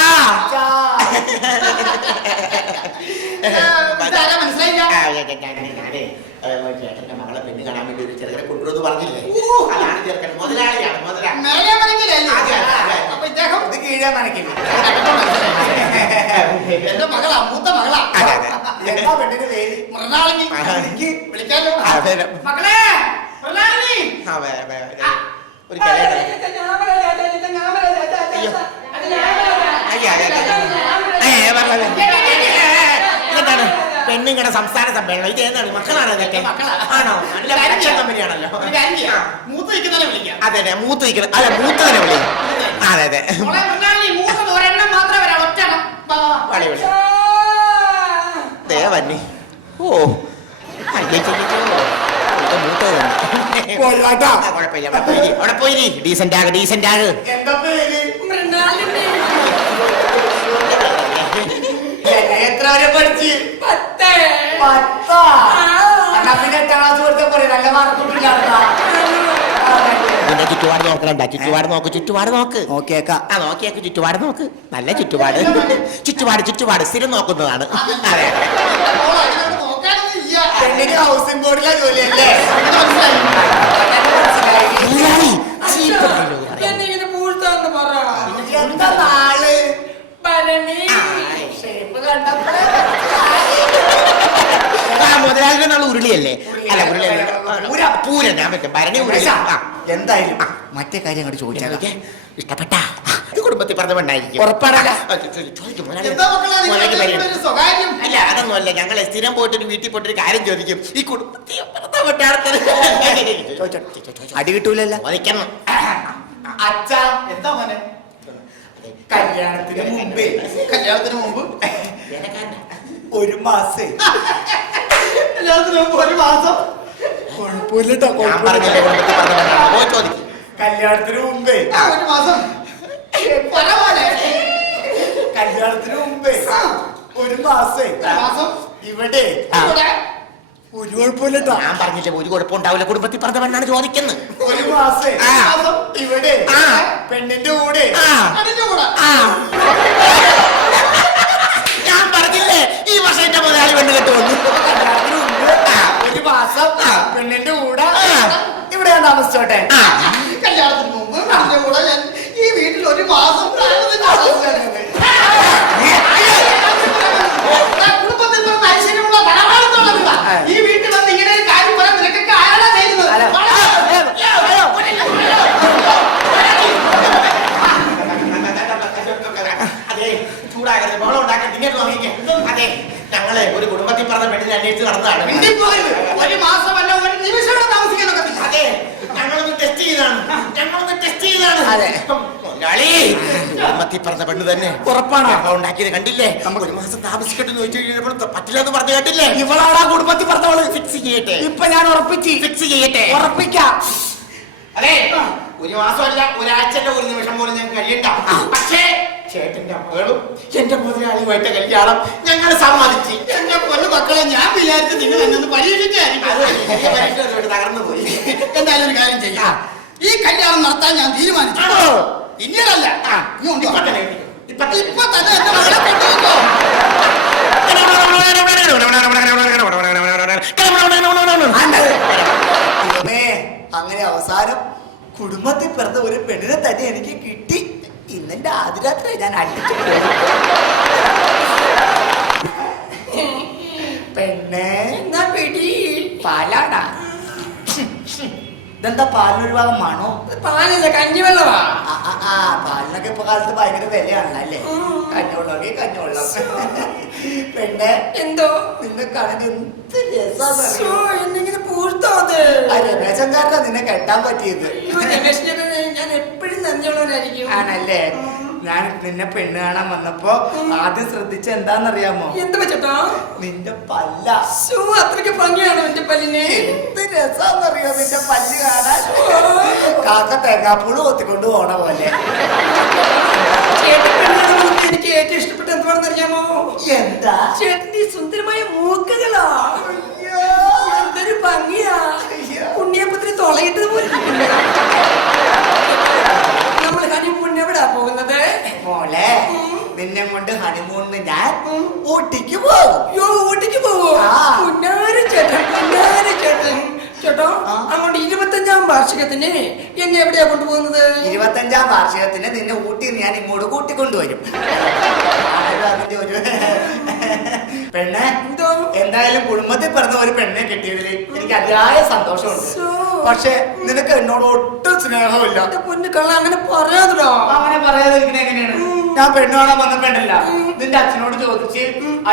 ചേട്ടന്റെ മകളെ പെണ്ണ് കാണാൻ വേണ്ടി ഒരു ചെറുക്കനെ കൊണ്ടുവന്ന് പറഞ്ഞില്ലേ? അതാണ് ചെറുക്കൻ. മുതലാളിയാണ്. ഇത് കീഴാ മനക്കില്ല. എന്റെ മകളാ, മൂത്ത മകളാ. എന്താ പെണ്ണിന്റെ പേര്? മൃണാളിനി. വിളിക്കാലോ? മകളെ മൃണാളിനി. ഒരു കളിയാണ്. ഇതെന്താണ് പെണ്ണുങ്ങളുടെ സംസ്ഥാന സമ്മേളനം? ഇത് ഏതാണ്? മക്കളാണ് ഇതൊക്കെ? ആണോ? നല്ല ആക്ഷൻ കമ്പനിയാണല്ലോ. മൂത്ത് നിൽക്കുന്നവരെ വിളിക്കാം. അതെ അതെ, മൂത്ത് നിൽക്കുന്നത്. അല്ല, മൂത്തതിനെ വിളിക്കാം. അതെ അതെ, മൂത്തത് ഒരെണ്ണം മാത്രമേ വരാം. ഒറ്റണം. വളി വിളി ദേവന്നി. ഓ, കുഴപ്പമില്ല. അവിടെ പോയി ഡീസന്റ് ആക്, ഡീസന്റ് ആക്. എന്താ പേര്? എത്ര വരെ പഠിച്ച്? 10. പിന്നെ 8ാം ക്ലാസ് കൊടുത്ത പോലെ നല്ല മാർക്കൊന്നുമില്ല. ചുറ്റുപാട് നോക്കണ്ട. ചുറ്റുപാട് നോക്ക്, ചുറ്റുപാട് നോക്ക്. നോക്കിയേക്കാം. നോക്കിയേക്ക്, ചുറ്റുപാട് നോക്ക്. നല്ല ചുറ്റുപാട്. ചുറ്റുപാട് സ്ഥിരം നോക്കുന്നതാണ്. അതെ, പെണ്ണിന് ഹൗസിംഗ് ബോർഡിലെ ജോലിയല്ലേ? എന്താ നാള്? മുതലാളിയുടെ നാള് ഉരുളിയല്ലേ? അല്ല, പൂരൻ. ഞാൻ പറ്റും ഭരണി. എന്തായാലും മറ്റേ കാര്യം അങ്ങോട്ട് ചോദിച്ചാൽ ഇഷ്ടപ്പെട്ട കുടുംബത്തിൽ പറഞ്ഞ പെണ്ണായിരിക്കും. ഉറപ്പാണല്ലോ. അല്ല, അതൊന്നുമല്ല. ഞങ്ങളെ സ്ഥിരം പോയിട്ടൊരു വീട്ടിൽ പോയിട്ടൊരു കാര്യം ചോദിക്കും. ഈ കുടുംബത്തിൽ അടി കിട്ടൂലല്ലോ. ചോദിക്കണം. അച്ഛാ, എന്താ മോനെ? കല്യാണത്തിന് മുമ്പ് ഒരു മാസം. കല്യാണത്തിന് മുമ്പ് ഒരു മാസം കുഴപ്പമില്ലട്ടോ. കല്യാണത്തിന് മുമ്പേ ഒരു മാസം. കല്യാണത്തിന് മുമ്പേ ഒരു മാസം ഇവിടെ ഒരു കുഴപ്പമില്ലട്ടോ. ഞാൻ പറഞ്ഞില്ലേ, ഒരു കുഴപ്പം ഉണ്ടാവില്ല. കുടുംബത്തിൽ പറഞ്ഞ പെണ്ണാണ് ചോദിക്കുന്നത്. ഒരു മാസം ഇവിടെ പെണ്ണിന്റെ കൂടെ. ഞാൻ പറഞ്ഞില്ലേ, ഈ വർഷം എന്റെ മുതലാളി പെണ്ണ് കെട്ട് വന്നു. ഒരു മാസം പെണ്ണിന്റെ കൂടെ ഇവിടെ ഞാൻ താമസിച്ചോട്ടെ. കല്യാണത്തിന് മുമ്പ് പെണ്ണിന്റെ കൂടെ ഞാൻ ഈ വീട്ടിൽ ഒരു മാസം കുടുംബത്തിൽ പറഞ്ഞ ഐശ്വര്യമുള്ള ധനമാണെന്നുള്ളത്. ഈ വീട്ടിൽ വന്ന് ഇങ്ങനെ ഒരു കാര്യം പറയാൻ നിനക്കൊക്കെ ആരാ ചെയ്യുന്നത്? അതെ, ചൂടാകരുത്, ബഹളം ഉണ്ടാക്കരുത്. ഇങ്ങോട്ട് നോക്കിക്കേ. അതെ, ഞങ്ങളെ ഒരു കുടുംബത്തിൽ പറഞ്ഞ പെണ്ണിനെ അന്വേഷിച്ച് നടന്നതാണ്. ഒരു മാസമല്ല, ഒരു നിമിഷം താമസിക്കാനൊക്കെ. അതെ, ഞങ്ങളൊന്ന് ടെസ്റ്റ് ചെയ്താണ്. അതെ. മുതലാളി, കുടുംബത്തിൽ തത്തി പറഞ്ഞ പെണ്ണ് തന്നെ. ഉറപ്പാണ്. ഉണ്ടാക്കിയത് കണ്ടില്ലേ? ഒരു മാസം താമസിക്കട്ടെ ചോദിച്ചു കഴിഞ്ഞപ്പോൾ പറ്റില്ലെന്ന് പറഞ്ഞു കേട്ടില്ലേ? ഇവളാടാ കുടുംബത്തിൽ പറഞ്ഞവള്. ഫിക്സ് ചെയ്യട്ടെ. ഇപ്പൊ ഞാൻ ഉറപ്പിച്ച് ഫിക്സ് ചെയ്യട്ടെ. ഉറപ്പിക്കാം. അതെ, ഒരു മാസമല്ല, ഒരാഴ്ചന്റെ ഒരു നിമിഷം പോലും ഞാൻ കഴിയണ്ട. പക്ഷേ ചേട്ടന്റെ മകളും എന്റെ മുതലാളിയുമായിട്ട് കല്യാണം ഞങ്ങൾ സമ്മതിച്ച്. എന്റെ പൊന്നു മക്കളെ, ഞാൻ വിചാരിച്ചു നിങ്ങൾ എന്നെ പരീക്ഷിച്ചായിരിക്കും. തകർന്നു പോയി. എന്തായാലും ഒരു കാര്യം ചെയ്യാം, ഈ കല്യാണം നടത്താൻ ഞാൻ തീരുമാനിച്ചു. പിന്നീടല്ല, ഇപ്പൊ തന്നെ എന്റെ മകളെ കെട്ടിവെച്ചോ. അങ്ങനെ അവസാനം കുടുംബത്തിൽ പിറന്ന ഒരു പെണ്ണിനെ തന്നെ എനിക്ക് കിട്ടി. ഇന്നെന്റെ ആദ്യരാത്രി ഞാൻ അടിച്ചു. പെണ്ണെ എന്നാ പിടി. പാലാടാ. ഇതെന്താ പാലിനൊരു ഭാഗം മണോ? പാലല്ല, കഞ്ഞിവെള്ളവാ. പാലിനൊക്കെ ഇപ്പൊ കാലത്ത് ഭയങ്കര വിലയാണല്ലോ അല്ലേ? കഞ്ഞോളി കഞ്ഞോളം. പെണ്ണെ എന്തോ നിന്നെ കാണാൻ എന്ത് രസാന്ന് എന്നിങ്ങനെ പൂർത്തോ അത്. രമേശൻകാരനാ നിന്നെ കെട്ടാൻ പറ്റിയത്. ഞാൻ എപ്പോഴും നന്ദിയുള്ളവനായിരിക്കും. ആണല്ലേ? ഞാൻ നിന്നെ പെണ്ണ് കാണാൻ വന്നപ്പോ ആദ്യം ശ്രദ്ധിച്ച എന്താന്നറിയാമോ? എന്ത് വെച്ചോ? നിന്റെ പല്ല. അത്രയ്ക്ക് ഭംഗിയാണോ എന്റെ പല്ലിന്? എന്ത് രസാന്നറിയോ നിന്റെ പല്ല് കാണാൻ? കാക്ക തേങ്ങാപ്പൂള് കൊത്തിക്കൊണ്ട് പോണ പോലെ. എനിക്ക് ഏറ്റവും ഇഷ്ടപ്പെട്ട എന്താണെന്ന് അറിയാമോ? എന്താ? ചേട്ടന്റെ ഈ സുന്ദരമായ മൂക്കുകളാ. എന്തൊരു ഭംഗിയാ. ഉണ്ണിയപ്പത്തിന് തുളയിട്ടത് പോലെ. നമ്മൾ ഹണിമൂൺ എവിടാ പോകുന്നത്? മോളെ, നിന്നെ കൊണ്ട് ഹണിമൂണിന് ഞാൻ ഊട്ടിക്ക് പോകും. ഊട്ടിക്ക് പോവോ? ചേട്ടൻ ചേട്ടോ, അങ്ങോട്ട് 25ാം വാർഷികത്തിന് എന്നെ എവിടെയാ കൊണ്ടുപോകുന്നത്? 25ാം വാർഷികത്തിന് നിന്നെ ഊട്ടി ഞാൻ ഇങ്ങോട്ട് കൂട്ടിക്കൊണ്ടുവരും. അതിന്റെ ഒരു പെണ്ണെ, എന്തായാലും കുടുംബത്തിൽ പിറന്ന ഒരു പെണ്ണെ കിട്ടിയതിൽ എനിക്ക് അതിയായ സന്തോഷമുണ്ട്. പക്ഷെ നിനക്ക് എന്നോട് ഒട്ടും സ്നേഹമില്ല. പൊന്നു കള്ള, അങ്ങനെ പറയാതോ. അങ്ങനെ പറയാതിരിക്കണ എങ്ങനെയാണ്? ഞാൻ പെണ്ണ് കാണാൻ വന്ന പെണ്ണല്ല. നിന്റെ അച്ഛനോട് ചോദിച്ച്,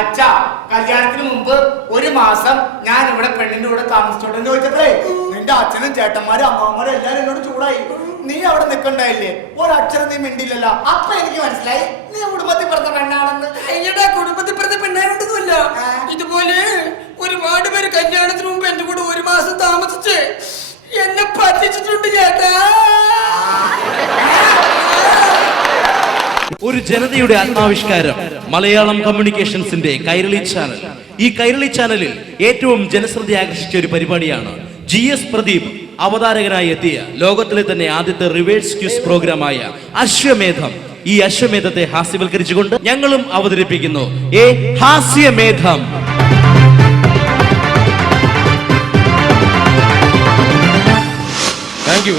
അച്ഛാ കല്യാണത്തിന് മുമ്പ് ഒരു മാസം ഞാൻ ഇവിടെ പെണ്ണിന്റെ കൂടെ താമസിച്ചോട്ടെന്ന് ചോദിച്ചപ്പോഴേ നിന്റെ അച്ഛനും ചേട്ടന്മാരും അമ്മമാരും എല്ലാരും എന്നോട് ചൂടായി. നീ അവിടെ നിൽക്കണ്ടായില്ലേ? ഒരക്ഷരം നീ മിണ്ടില്ലല്ലോ. അപ്പൊ എനിക്ക് മനസ്സിലായി നീ കുടുംബത്തിൽ പിറന്ന പെണ്ണാണെന്ന്. അയ്യടാ, കുടുംബത്തിൽ പിറന്ന പെണ്ണായിട്ടൊന്നുമല്ല. ഇതുപോലെ ഒരുപാട് പേര് കല്യാണത്തിന് മുമ്പ് എന്റെ കൂടെ ഒരു മാസം താമസിച്ച് എന്നെ പറ്റിച്ചിട്ടുണ്ട് ചേട്ടാ. ഒരു ജനതയുടെ ആത്മാവിഷ്കാരം മലയാളം കമ്മ്യൂണിക്കേഷൻസിന്റെ കൈരളി ചാനൽ. ഈ കൈരളി ചാനലിൽ ഏറ്റവും ജനശ്രദ്ധ ആകർഷിച്ച ഒരു പരിപാടിയാണ് GS പ്രദീപ് അവതാരകനായി എത്തിയ ലോകത്തിലെ തന്നെ ആദ്യത്തെ റിവേഴ്സ് ക്യൂസ് പ്രോഗ്രാമായ അശ്വമേധം. ഈ അശ്വമേധത്തെ ഹാസ്യവൽക്കരിച്ചുകൊണ്ട് ഞങ്ങളും അവതരിപ്പിക്കുന്നു ഹാസ്യമേധം.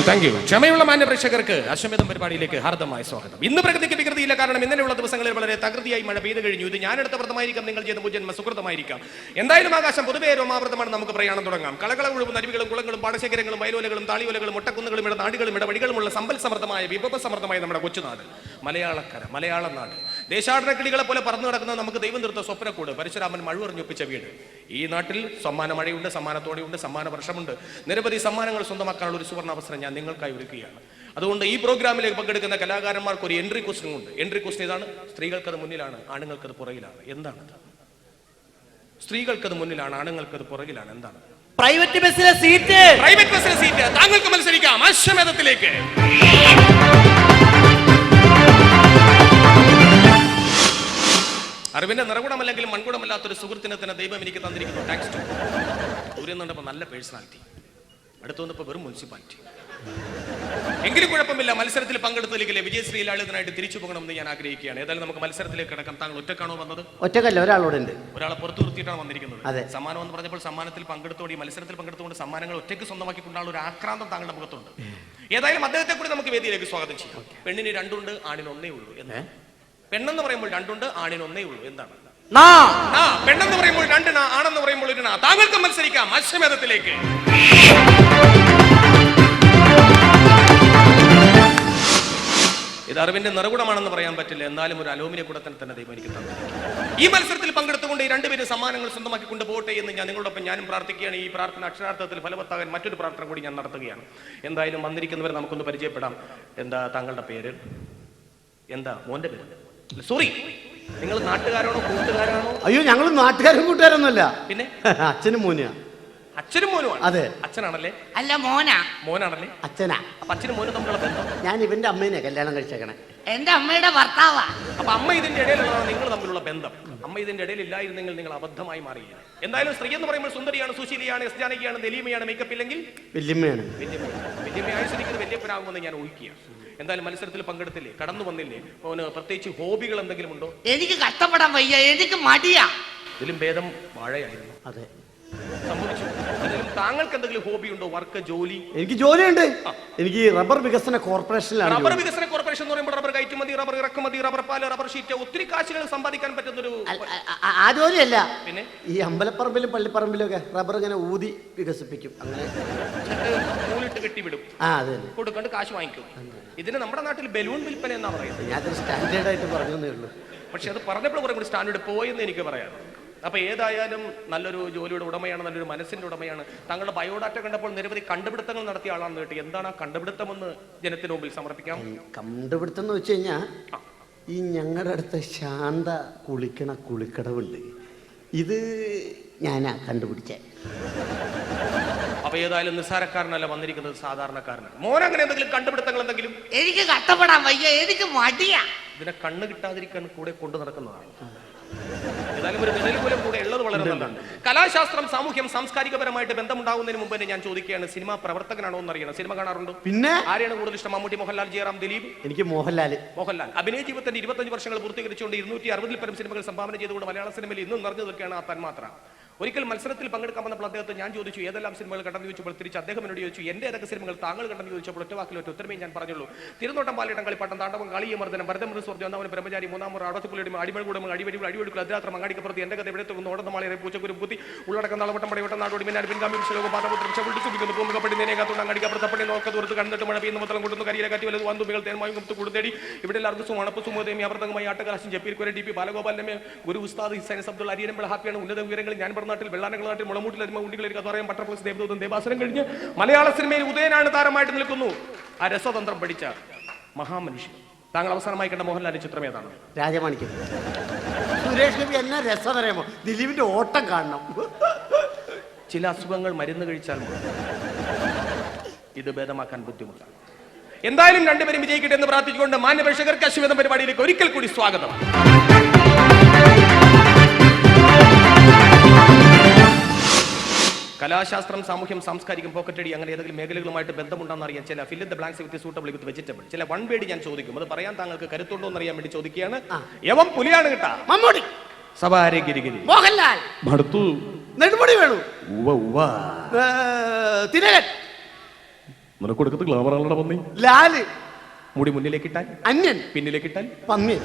Thank you. ക്ഷമയുള്ള മാന്യ പ്രേക്ഷകർക്ക് അശ്വമേധം പരിപാടിയിലേക്ക് ഹാർദമായ സ്വാഗതം. ഇന്ന് പ്രകൃതിക്ക് വികൃതിയില്ല, കാരണം ഇന്നലെയുള്ള ദിവസങ്ങളിൽ വളരെ തകൃതിയായി മഴ പെയ്തു കഴിഞ്ഞു. ഇത് ഞാനെടുത്ത വ്രതമായിരിക്കാം, നിങ്ങൾ ചെയ്ത മുജന്മ സുഹൃതമായിരിക്കാം. എന്തായാലും ആകാശം പൊതുവേ രോമാവൃതമാണ്. നമുക്ക് പ്രയാണം തുടങ്ങാം. കളകള ഒഴുകുന്ന അരുവികളും കുളങ്ങളും പാടശേഖരങ്ങളും വയലോലകളും താളിയോലകളും ഒട്ടക്കുന്നുകളും ഇടനാടുകളും ഇടവഴികളുമുള്ള സമ്പൽ സമൃദ്ധമായ വിഭവ സമൃദ്ധമായ നമ്മുടെ കൊച്ചുനാട് മലയാളക്കര, മലയാള നാട്. ദേശാടന കിളികളെ പോലെ പറന്നു നടക്കുന്ന നമുക്ക് ദൈവം നിർത്ത സ്വപ്നക്കൂട്, പരശുരാമൻ മഴുവറിഞ്ഞൊപ്പിച്ച വീട്. ഈ നാട്ടിൽ സമ്മാന മഴയുണ്ട്, സമ്മാനത്തോടെയുണ്ട്, സമ്മാന വർഷമുണ്ട്. നിരവധി സമ്മാനങ്ങൾ സ്വന്തമാക്കാനുള്ള ഒരു സുവർണ്ണ അവസരം ഞാൻ നിങ്ങൾക്കായി ഒരുക്കുകയാണ്. അതുകൊണ്ട് ഈ പ്രോഗ്രാമിലേക്ക് പങ്കെടുക്കുന്ന കലാകാരന്മാർക്ക് ഒരു എൻട്രി ക്വസ്റ്റ്യൻ ഉണ്ട്. എൻട്രി ക്വസ്റ്റ്യൻ ഇതാണ്: സ്ത്രീകൾക്കത് മുന്നിലാണ്, ആണുങ്ങൾക്കത് പുറകിലാണ്. എന്താണത്? സ്ത്രീകൾക്കത് മുന്നിലാണ്, ആണുങ്ങൾക്കത് പുറകിലാണ്. എന്താണ്? പ്രൈവറ്റ് ബസ്സിലെ സീറ്റ്. പ്രൈവറ്റ് ബസ്സിലെ സീറ്റ്. താങ്കൾക്ക് മത്സരിക്കാം അശ്വമേധത്തിലേക്ക്. അറിവിന്റെ നിറകുടമല്ലെങ്കിലും മൺകുടമല്ലാത്തൊരു സുഹൃത്തിനെ തന്നെ ദൈവം എനിക്ക് തന്നിരിക്കുന്നു. Thanks to. ദൂരെ നിന്നപ്പോൾ നല്ല പേഴ്സണാലിറ്റി, അടുത്ത് വന്നപ്പോൾ വെറും മുനിസിപ്പാലിറ്റി. എങ്കിലും കുഴപ്പമില്ല, മത്സരത്തിൽ പങ്കെടുത്തതിലേക്കല്ലേ വിജയശ്രീ ലാളിതനായിട്ട് തിരിച്ചു പോകണമെന്ന് ഞാൻ ആഗ്രഹിക്കുകയാണ്. ഏതായാലും നമുക്ക് മത്സരത്തിലേക്ക് കിടക്കാം. താങ്കൾ ഒറ്റക്കാണോ വന്നത്? ഒറ്റക്കല്ല, ഒരാളോടുണ്ട്. ഒരാളെ പുറത്തു നിർത്തിയിട്ടാണ് വന്നിരിക്കുന്നത്. അതെ. സമ്മാനം എന്ന് പറഞ്ഞപ്പോൾ സമ്മാനത്തിൽ പങ്കെടുത്തോടെ, ഈ മത്സരത്തിൽ പങ്കെടുത്തുകൊണ്ട് സമ്മാനങ്ങൾ ഒറ്റയ്ക്ക് സ്വന്തമാക്കിക്കൊണ്ടുള്ള ഒരു ആക്രാന്തം താങ്കളുടെ മുഖത്തുണ്ട്. ഏതായാലും അദ്ദേഹത്തെ കൂടി നമുക്ക് വേദിയിലേക്ക് സ്വാഗതം ചെയ്യാം. പെണ്ണിന് രണ്ടുണ്ട്, ആണിന് ഒന്നേ ഉള്ളൂ. എന്ന് പെണ്ണെന്ന് പറയുമ്പോൾ രണ്ടുണ്ട്, ആണിന് ഒന്നേ ഉള്ളൂ. എന്താണ്? പെണ്ണെന്ന് പറയുമ്പോൾ രണ്ടിന, ആണെന്ന് പറയുമ്പോൾ ഒരു. താങ്കൾക്ക് മത്സരിക്കാം അശ്വമേധത്തിലേക്ക്. ഇത് അറിവിന്റെ നിറകുടമാണെന്ന് പറയാൻ പറ്റില്ല, എന്നാലും ഒരു അലോമിനിയ കൂടത്തിന് തന്നെ ദൈവം എനിക്ക് തന്നു. ഈ മത്സരത്തിൽ പങ്കെടുത്തുകൊണ്ട് ഈ രണ്ടുപേരും സമ്മാനങ്ങൾ സ്വന്തമാക്കിക്കൊണ്ട് പോട്ടെ എന്ന് ഞാൻ നിങ്ങളോടൊപ്പം ഞാനും പ്രാർത്ഥിക്കുകയാണ്. ഈ പ്രാർത്ഥന അക്ഷരാർത്ഥത്തിൽ ഫലവത്താകാൻ മറ്റൊരു പ്രാർത്ഥന കൂടി ഞാൻ നടത്തുകയാണ്. എന്തായാലും വന്നിരിക്കുന്നവരെ നമുക്കൊന്ന് പരിചയപ്പെടാം. എന്താ താങ്കളുടെ പേര്? എന്താ മോന്റെ പേര്? സോറി, നിങ്ങൾ നാട്ടുകാരാണോ കൂട്ടുകാരാണോ? അയ്യോ, ഞങ്ങൾ നാട്ടുകാരും കൂട്ടുകാരൊന്നുമല്ല, പിന്നെ അച്ഛനും മോനെയാ. അച്ഛനും മോനുമാണ്? അതെ. അച്ഛനാണല്ലേ? അല്ല മോനാ. മോനാണല്ലേ? അച്ഛനാ. അപ്പൊ അച്ഛനും മോനും തമ്മിലുള്ള ബന്ധം? ഞാൻ ഇവന്റെ അമ്മേനെ കല്യാണം കഴിച്ചേക്കണേ. എന്റെ അമ്മയുടെ ഭർത്താവാ. അപ്പൊ അമ്മ ഇതിന്റെ ഇടയിലുള്ളതാണ് നിങ്ങൾ തമ്മിലുള്ള ബന്ധം. അമ്മ ഇതിന്റെ ഇടയിൽ ഇല്ലായിരുന്നെങ്കിൽ നിങ്ങൾ അബദ്ധമായി മാറുകയാണ്. എന്തായാലും സ്ത്രീ എന്ന് പറയുമ്പോൾ സുന്ദരിയാണ്, സുശീലിയാണ്, എസ് ജാനകിയാണ്, ദലീമയാണ്, മേക്കപ്പ് ഇല്ലെങ്കിൽ വല്യമ്മയാണ്. വല്യമ്മ ആയുസിരിക്കുന്നത് വല്യപ്പനാകുമെന്ന് ഞാൻ ഊഹിക്കുകയാണ്. എന്തായാലും മത്സരത്തിൽ പങ്കെടുത്തില്ലേ, കടന്നു വന്നില്ലേ, അവന് പ്രത്യേകിച്ച് ഹോബികൾ എന്തെങ്കിലും ഉണ്ടോ? എനിക്ക് കഷ്ടപ്പെടാൻ വയ്യ, എനിക്ക് മടിയാ. ഇതിലും ഭേദം വാഴയായിരുന്നു. അതെ, സംഭവിച്ചു. എന്തെങ്കിലും താങ്കൾക്ക് എന്തെങ്കിലും ഹോബി ഉണ്ടോ? വർക്ക്, ജോലി? എനിക്ക് ജോലിയുണ്ട്. എനിക്ക് റബ്ബർ വികസന കോർപ്പറേഷനിലാണ്. റബ്ബർ വികസന കോർപ്പറേഷൻ എന്ന് പറയുമ്പോൾ റബ്ബർ കയറ്റുമതി, റബ്ബർ ഇറക്കുമതി, റബ്ബർ പാല്, റബ്ബർ ഷീറ്റ്, ഒത്തിരി കാശുകൾ സമ്പാദിക്കാൻ പറ്റുന്നൊരു ആ ജോലിയല്ല. പിന്നെ ഈ അമ്പലപ്പറമ്പിലും പള്ളിപ്പറമ്പിലും ഒക്കെ റബ്ബർ ഇങ്ങനെ ഊതി വികസിപ്പിക്കും. അങ്ങനെ നൂലിട്ട് കെട്ടിവിടും, അതെ, കൊടുക്കൊണ്ട് കാശ് വാങ്ങിക്കും. ഇതിന് നമ്മുടെ നാട്ടിൽ ബലൂൺ വിൽപ്പന എന്നാ പറയുന്നത്. ഞാനൊരു സ്റ്റാൻഡേർഡ് ആയിട്ട് പറഞ്ഞേ ഉള്ളൂ. പക്ഷെ അത് പറഞ്ഞപ്പോൾ കുറെ കൂടി സ്റ്റാൻഡേർഡ് പോയെന്ന് എനിക്ക് പറയാം. അപ്പൊ ഏതായാലും നല്ലൊരു ജോലിയുടെ ഉടമയാണ്, നല്ലൊരു മനസ്സിന്റെ ഉടമയാണ്. താങ്കളുടെ ബയോഡാറ്റ കണ്ടപ്പോൾ നിരവധി കണ്ടുപിടുത്തങ്ങൾ നടത്തിയ ആളാണെന്ന് കേട്ടി. എന്താണ് ആ കണ്ടുപിടുത്തമെന്ന് ജനത്തിന് മുമ്പിൽ സമർപ്പിക്കാം? കണ്ടുപിടുത്തം എന്ന് വെച്ച് കഴിഞ്ഞാൽ ഈ ഞങ്ങളുടെ അടുത്ത് ശാന്ത കുളിക്കണ കുളിക്കടവുണ്ട്, ഇത് ഞാനാ കണ്ടുപിടിച്ചേ. അപ്പൊ ഏതായാലും നിസ്സാരക്കാരനല്ല വന്നിരിക്കുന്നത്, സാധാരണക്കാരനാണ്. മോൻ അങ്ങനെ എന്തെങ്കിലും കണ്ടുപിടുത്തങ്ങൾ എന്തെങ്കിലും? എനിക്ക് കഷ്ടപ്പെടാൻ വയ്യ, എനിക്ക് മടിയാ. ഇതിനെ കണ്ണ് കിട്ടാതിരിക്കാൻ കൂടെ കൊണ്ടു നടക്കുന്നതാണ്. ഏതായാലും ഒരു നിഴൽ പോലും കൂടെ ഉള്ളത് വളരെ നല്ലതാണ്. കലാശാസ്ത്രം, സാമൂഹ്യം, സാംസ്കാരികപരമായിട്ട് ബന്ധമുണ്ടാകുന്നതിന് മുമ്പ് തന്നെ ഞാൻ ചോദിക്കുകയാണ്, സിനിമ പ്രവർത്തകനാണോ എന്ന് അറിയണം. സിനിമ കാണാറുണ്ടോ? പിന്നെ ആരെയാണ് കൂടുതൽ ഇഷ്ടം? മമ്മൂട്ടി, മോഹൻലാൽ, ജയറാം, ദിലീപ്? എനിക്ക് മോഹൻലാൽ. അഭിനയ ജീവിതത്തിന്റെ 25 വർഷങ്ങൾ പൂർത്തീകരിച്ചുകൊണ്ട് 260 പരം സിനിമകൾ സംഭാവന ചെയ്തുകൊണ്ട് മലയാള സിനിമയിൽ ഇന്നും നിറഞ്ഞു നിൽക്കുകയാണ് ആ തന്മാത്ര. ഒരിക്കൽ മത്സരത്തിൽ പങ്കെടുക്കാൻ വന്നപ്പോൾ അദ്ദേഹത്തെ ഞാൻ ചോദിച്ചു ഏതെല്ലാം സിനിമകൾ കണ്ടെന്ന് ചോദിച്ചപ്പോൾ തിരിച്ച് അദ്ദേഹം എന്നോട് ചോദിച്ചു എന്റെ ഏതൊക്കെ സിനിമകൾ താങ്കൾ കണ്ടെന്ന് ചോദിച്ചപ്പോൾ ഒറ്റ വാക്കിൽ ഒറ്റ ഉത്തരമേ ഞാൻ പറഞ്ഞുള്ളൂ. തിരുനോട്ടം, പാലിടം, കളിപ്പാട്ടം, താണ്ഡവം, കളിയമർദ്ദനം, ഭരതമൃത സ്വർജ്ജം, ഒന്നാമൻ ബ്രഹ്മചാരി, മൂന്നാമൂർ അടത്തുപുള്ളിയുടെ അടിമൽകൂടം, അടിവരി, അടിവെടുക്കൽ, അതിരാത്രം, അങ്ങാടിക്കപ്പുറത്ത് എന്റെ കഥ എവിടെ തുറന്നു ഓടന്നമാളെ പൂച്ചക്കുരു പൂത്തി ഉള്ളടക്കം നളവട്ടം പടയോട്ടം നാടോടി മിന്നാൻ പിൻഗാമി വിശ്വലോകം പാദപുത്രം ചവിട്ടിച്ചുപിക്കുന്നു പൂമുഖപ്പടി നേരേക്കാത്തോണ്ട് അങ്ങാടിക്കപ്പുറത്തപ്പടി നോക്ക ദൂരത്ത് കണ്ടിട്ട് മഴ പെയ്യുന്ന മുതലും കൊണ്ടുന്നു കരിയിലെ കാറ്റി വലത് വന്നുമികൾ തേന്മായും കുത്ത് കൂടുതേടി ഇവിടെ എല്ലാവർക്കും മണപ്പ് സുമോദേമി അവർത്തകമായി ആട്ടകലാശം ജപ്പീർക്കുര ടി പി ബാലഗോപാലനെ ഗുരു ഉസ്താദ് സൈനസ് അബ്ദുൾ അരിയനമ്പള ഹാപ്പിയാണ് ഉന്നത വിവരങ്ങൾ ഞാൻ പറഞ്ഞാട്ടിൽ വെള്ളാനങ്ങൾ നാട്ടിൽ മുളമൂട്ടിൽ അരിമ ഉണ്ടികളിൽ കഥ പറയാൻ ബട്ടർഫ്ലൈസ് ദേവദൂതൻ ദേവാസുരം കഴിഞ്ഞ് മലയാള സിനിമയിൽ ഉദയനാണ് താരമായിട്ട് നിൽക്കുന്നു. ആ രസതന്ത്രം പഠിച്ച മഹാമനുഷ്യൻ. താങ്കൾ അവസാനമായി കണ്ട മോഹൻലാലിന്റെ ചിത്രം ഏതാണ്? രാജമാണിക്യം. സുരേഷ് ഗോപി എന്നാ രസം അറിയാമോ? ദിലീപിന്റെ ഓട്ടം കാണണം. ചില അസുഖങ്ങൾ മരുന്ന് കഴിച്ചാൽ ഇത് ഭേദമാക്കാൻ ബുദ്ധിമുട്ടാണ്. എന്തായാലും രണ്ടുപേരും വിജയിക്കട്ടെ എന്ന് പ്രാർത്ഥിച്ചുകൊണ്ട് മാന്യപ്രേക്ഷകർക്ക് അശ്വതം പരിപാടിയിലേക്ക് ഒരിക്കൽ കൂടി സ്വാഗതം. കലാശാസ്ത്രം, സാമൂഹ്യം, സാംസ്കാരികം, പോക്കറ്റടി അങ്ങനെ ഏതെങ്കിലും മേഖലകളുമായിട്ട് ബന്ധമുണ്ടെന്ന് അറിയാൻ ചില fill in the blanks with suitable with vegetable ചില വൺ വേർഡ് ഞാൻ ചോദിക്കും. അത് പറയാൻ താങ്കൾക്ക് കരുത്തുണ്ടോ എന്ന് അറിയാൻ വേണ്ടി ചോദിക്കുകയാണ്. യവം പുലിയാണ് കേട്ടാ. മമ്മൂട്ടി, സവാരി ഗിരിഗിരി, മോഹൻലാൽ, മടുത്തു, നെടുമുടി വേണു, തിലകൻ, നിനക്ക് കൊടുക്കത്ത് ഗ്ലാമറാണല്ലോ പന്നി, ലാല്, മുടി മുന്നിലേക്ക് ഇട്ടാൽ അന്യൻ, പിന്നിലേക്ക് ഇട്ടാൽ പന്നി.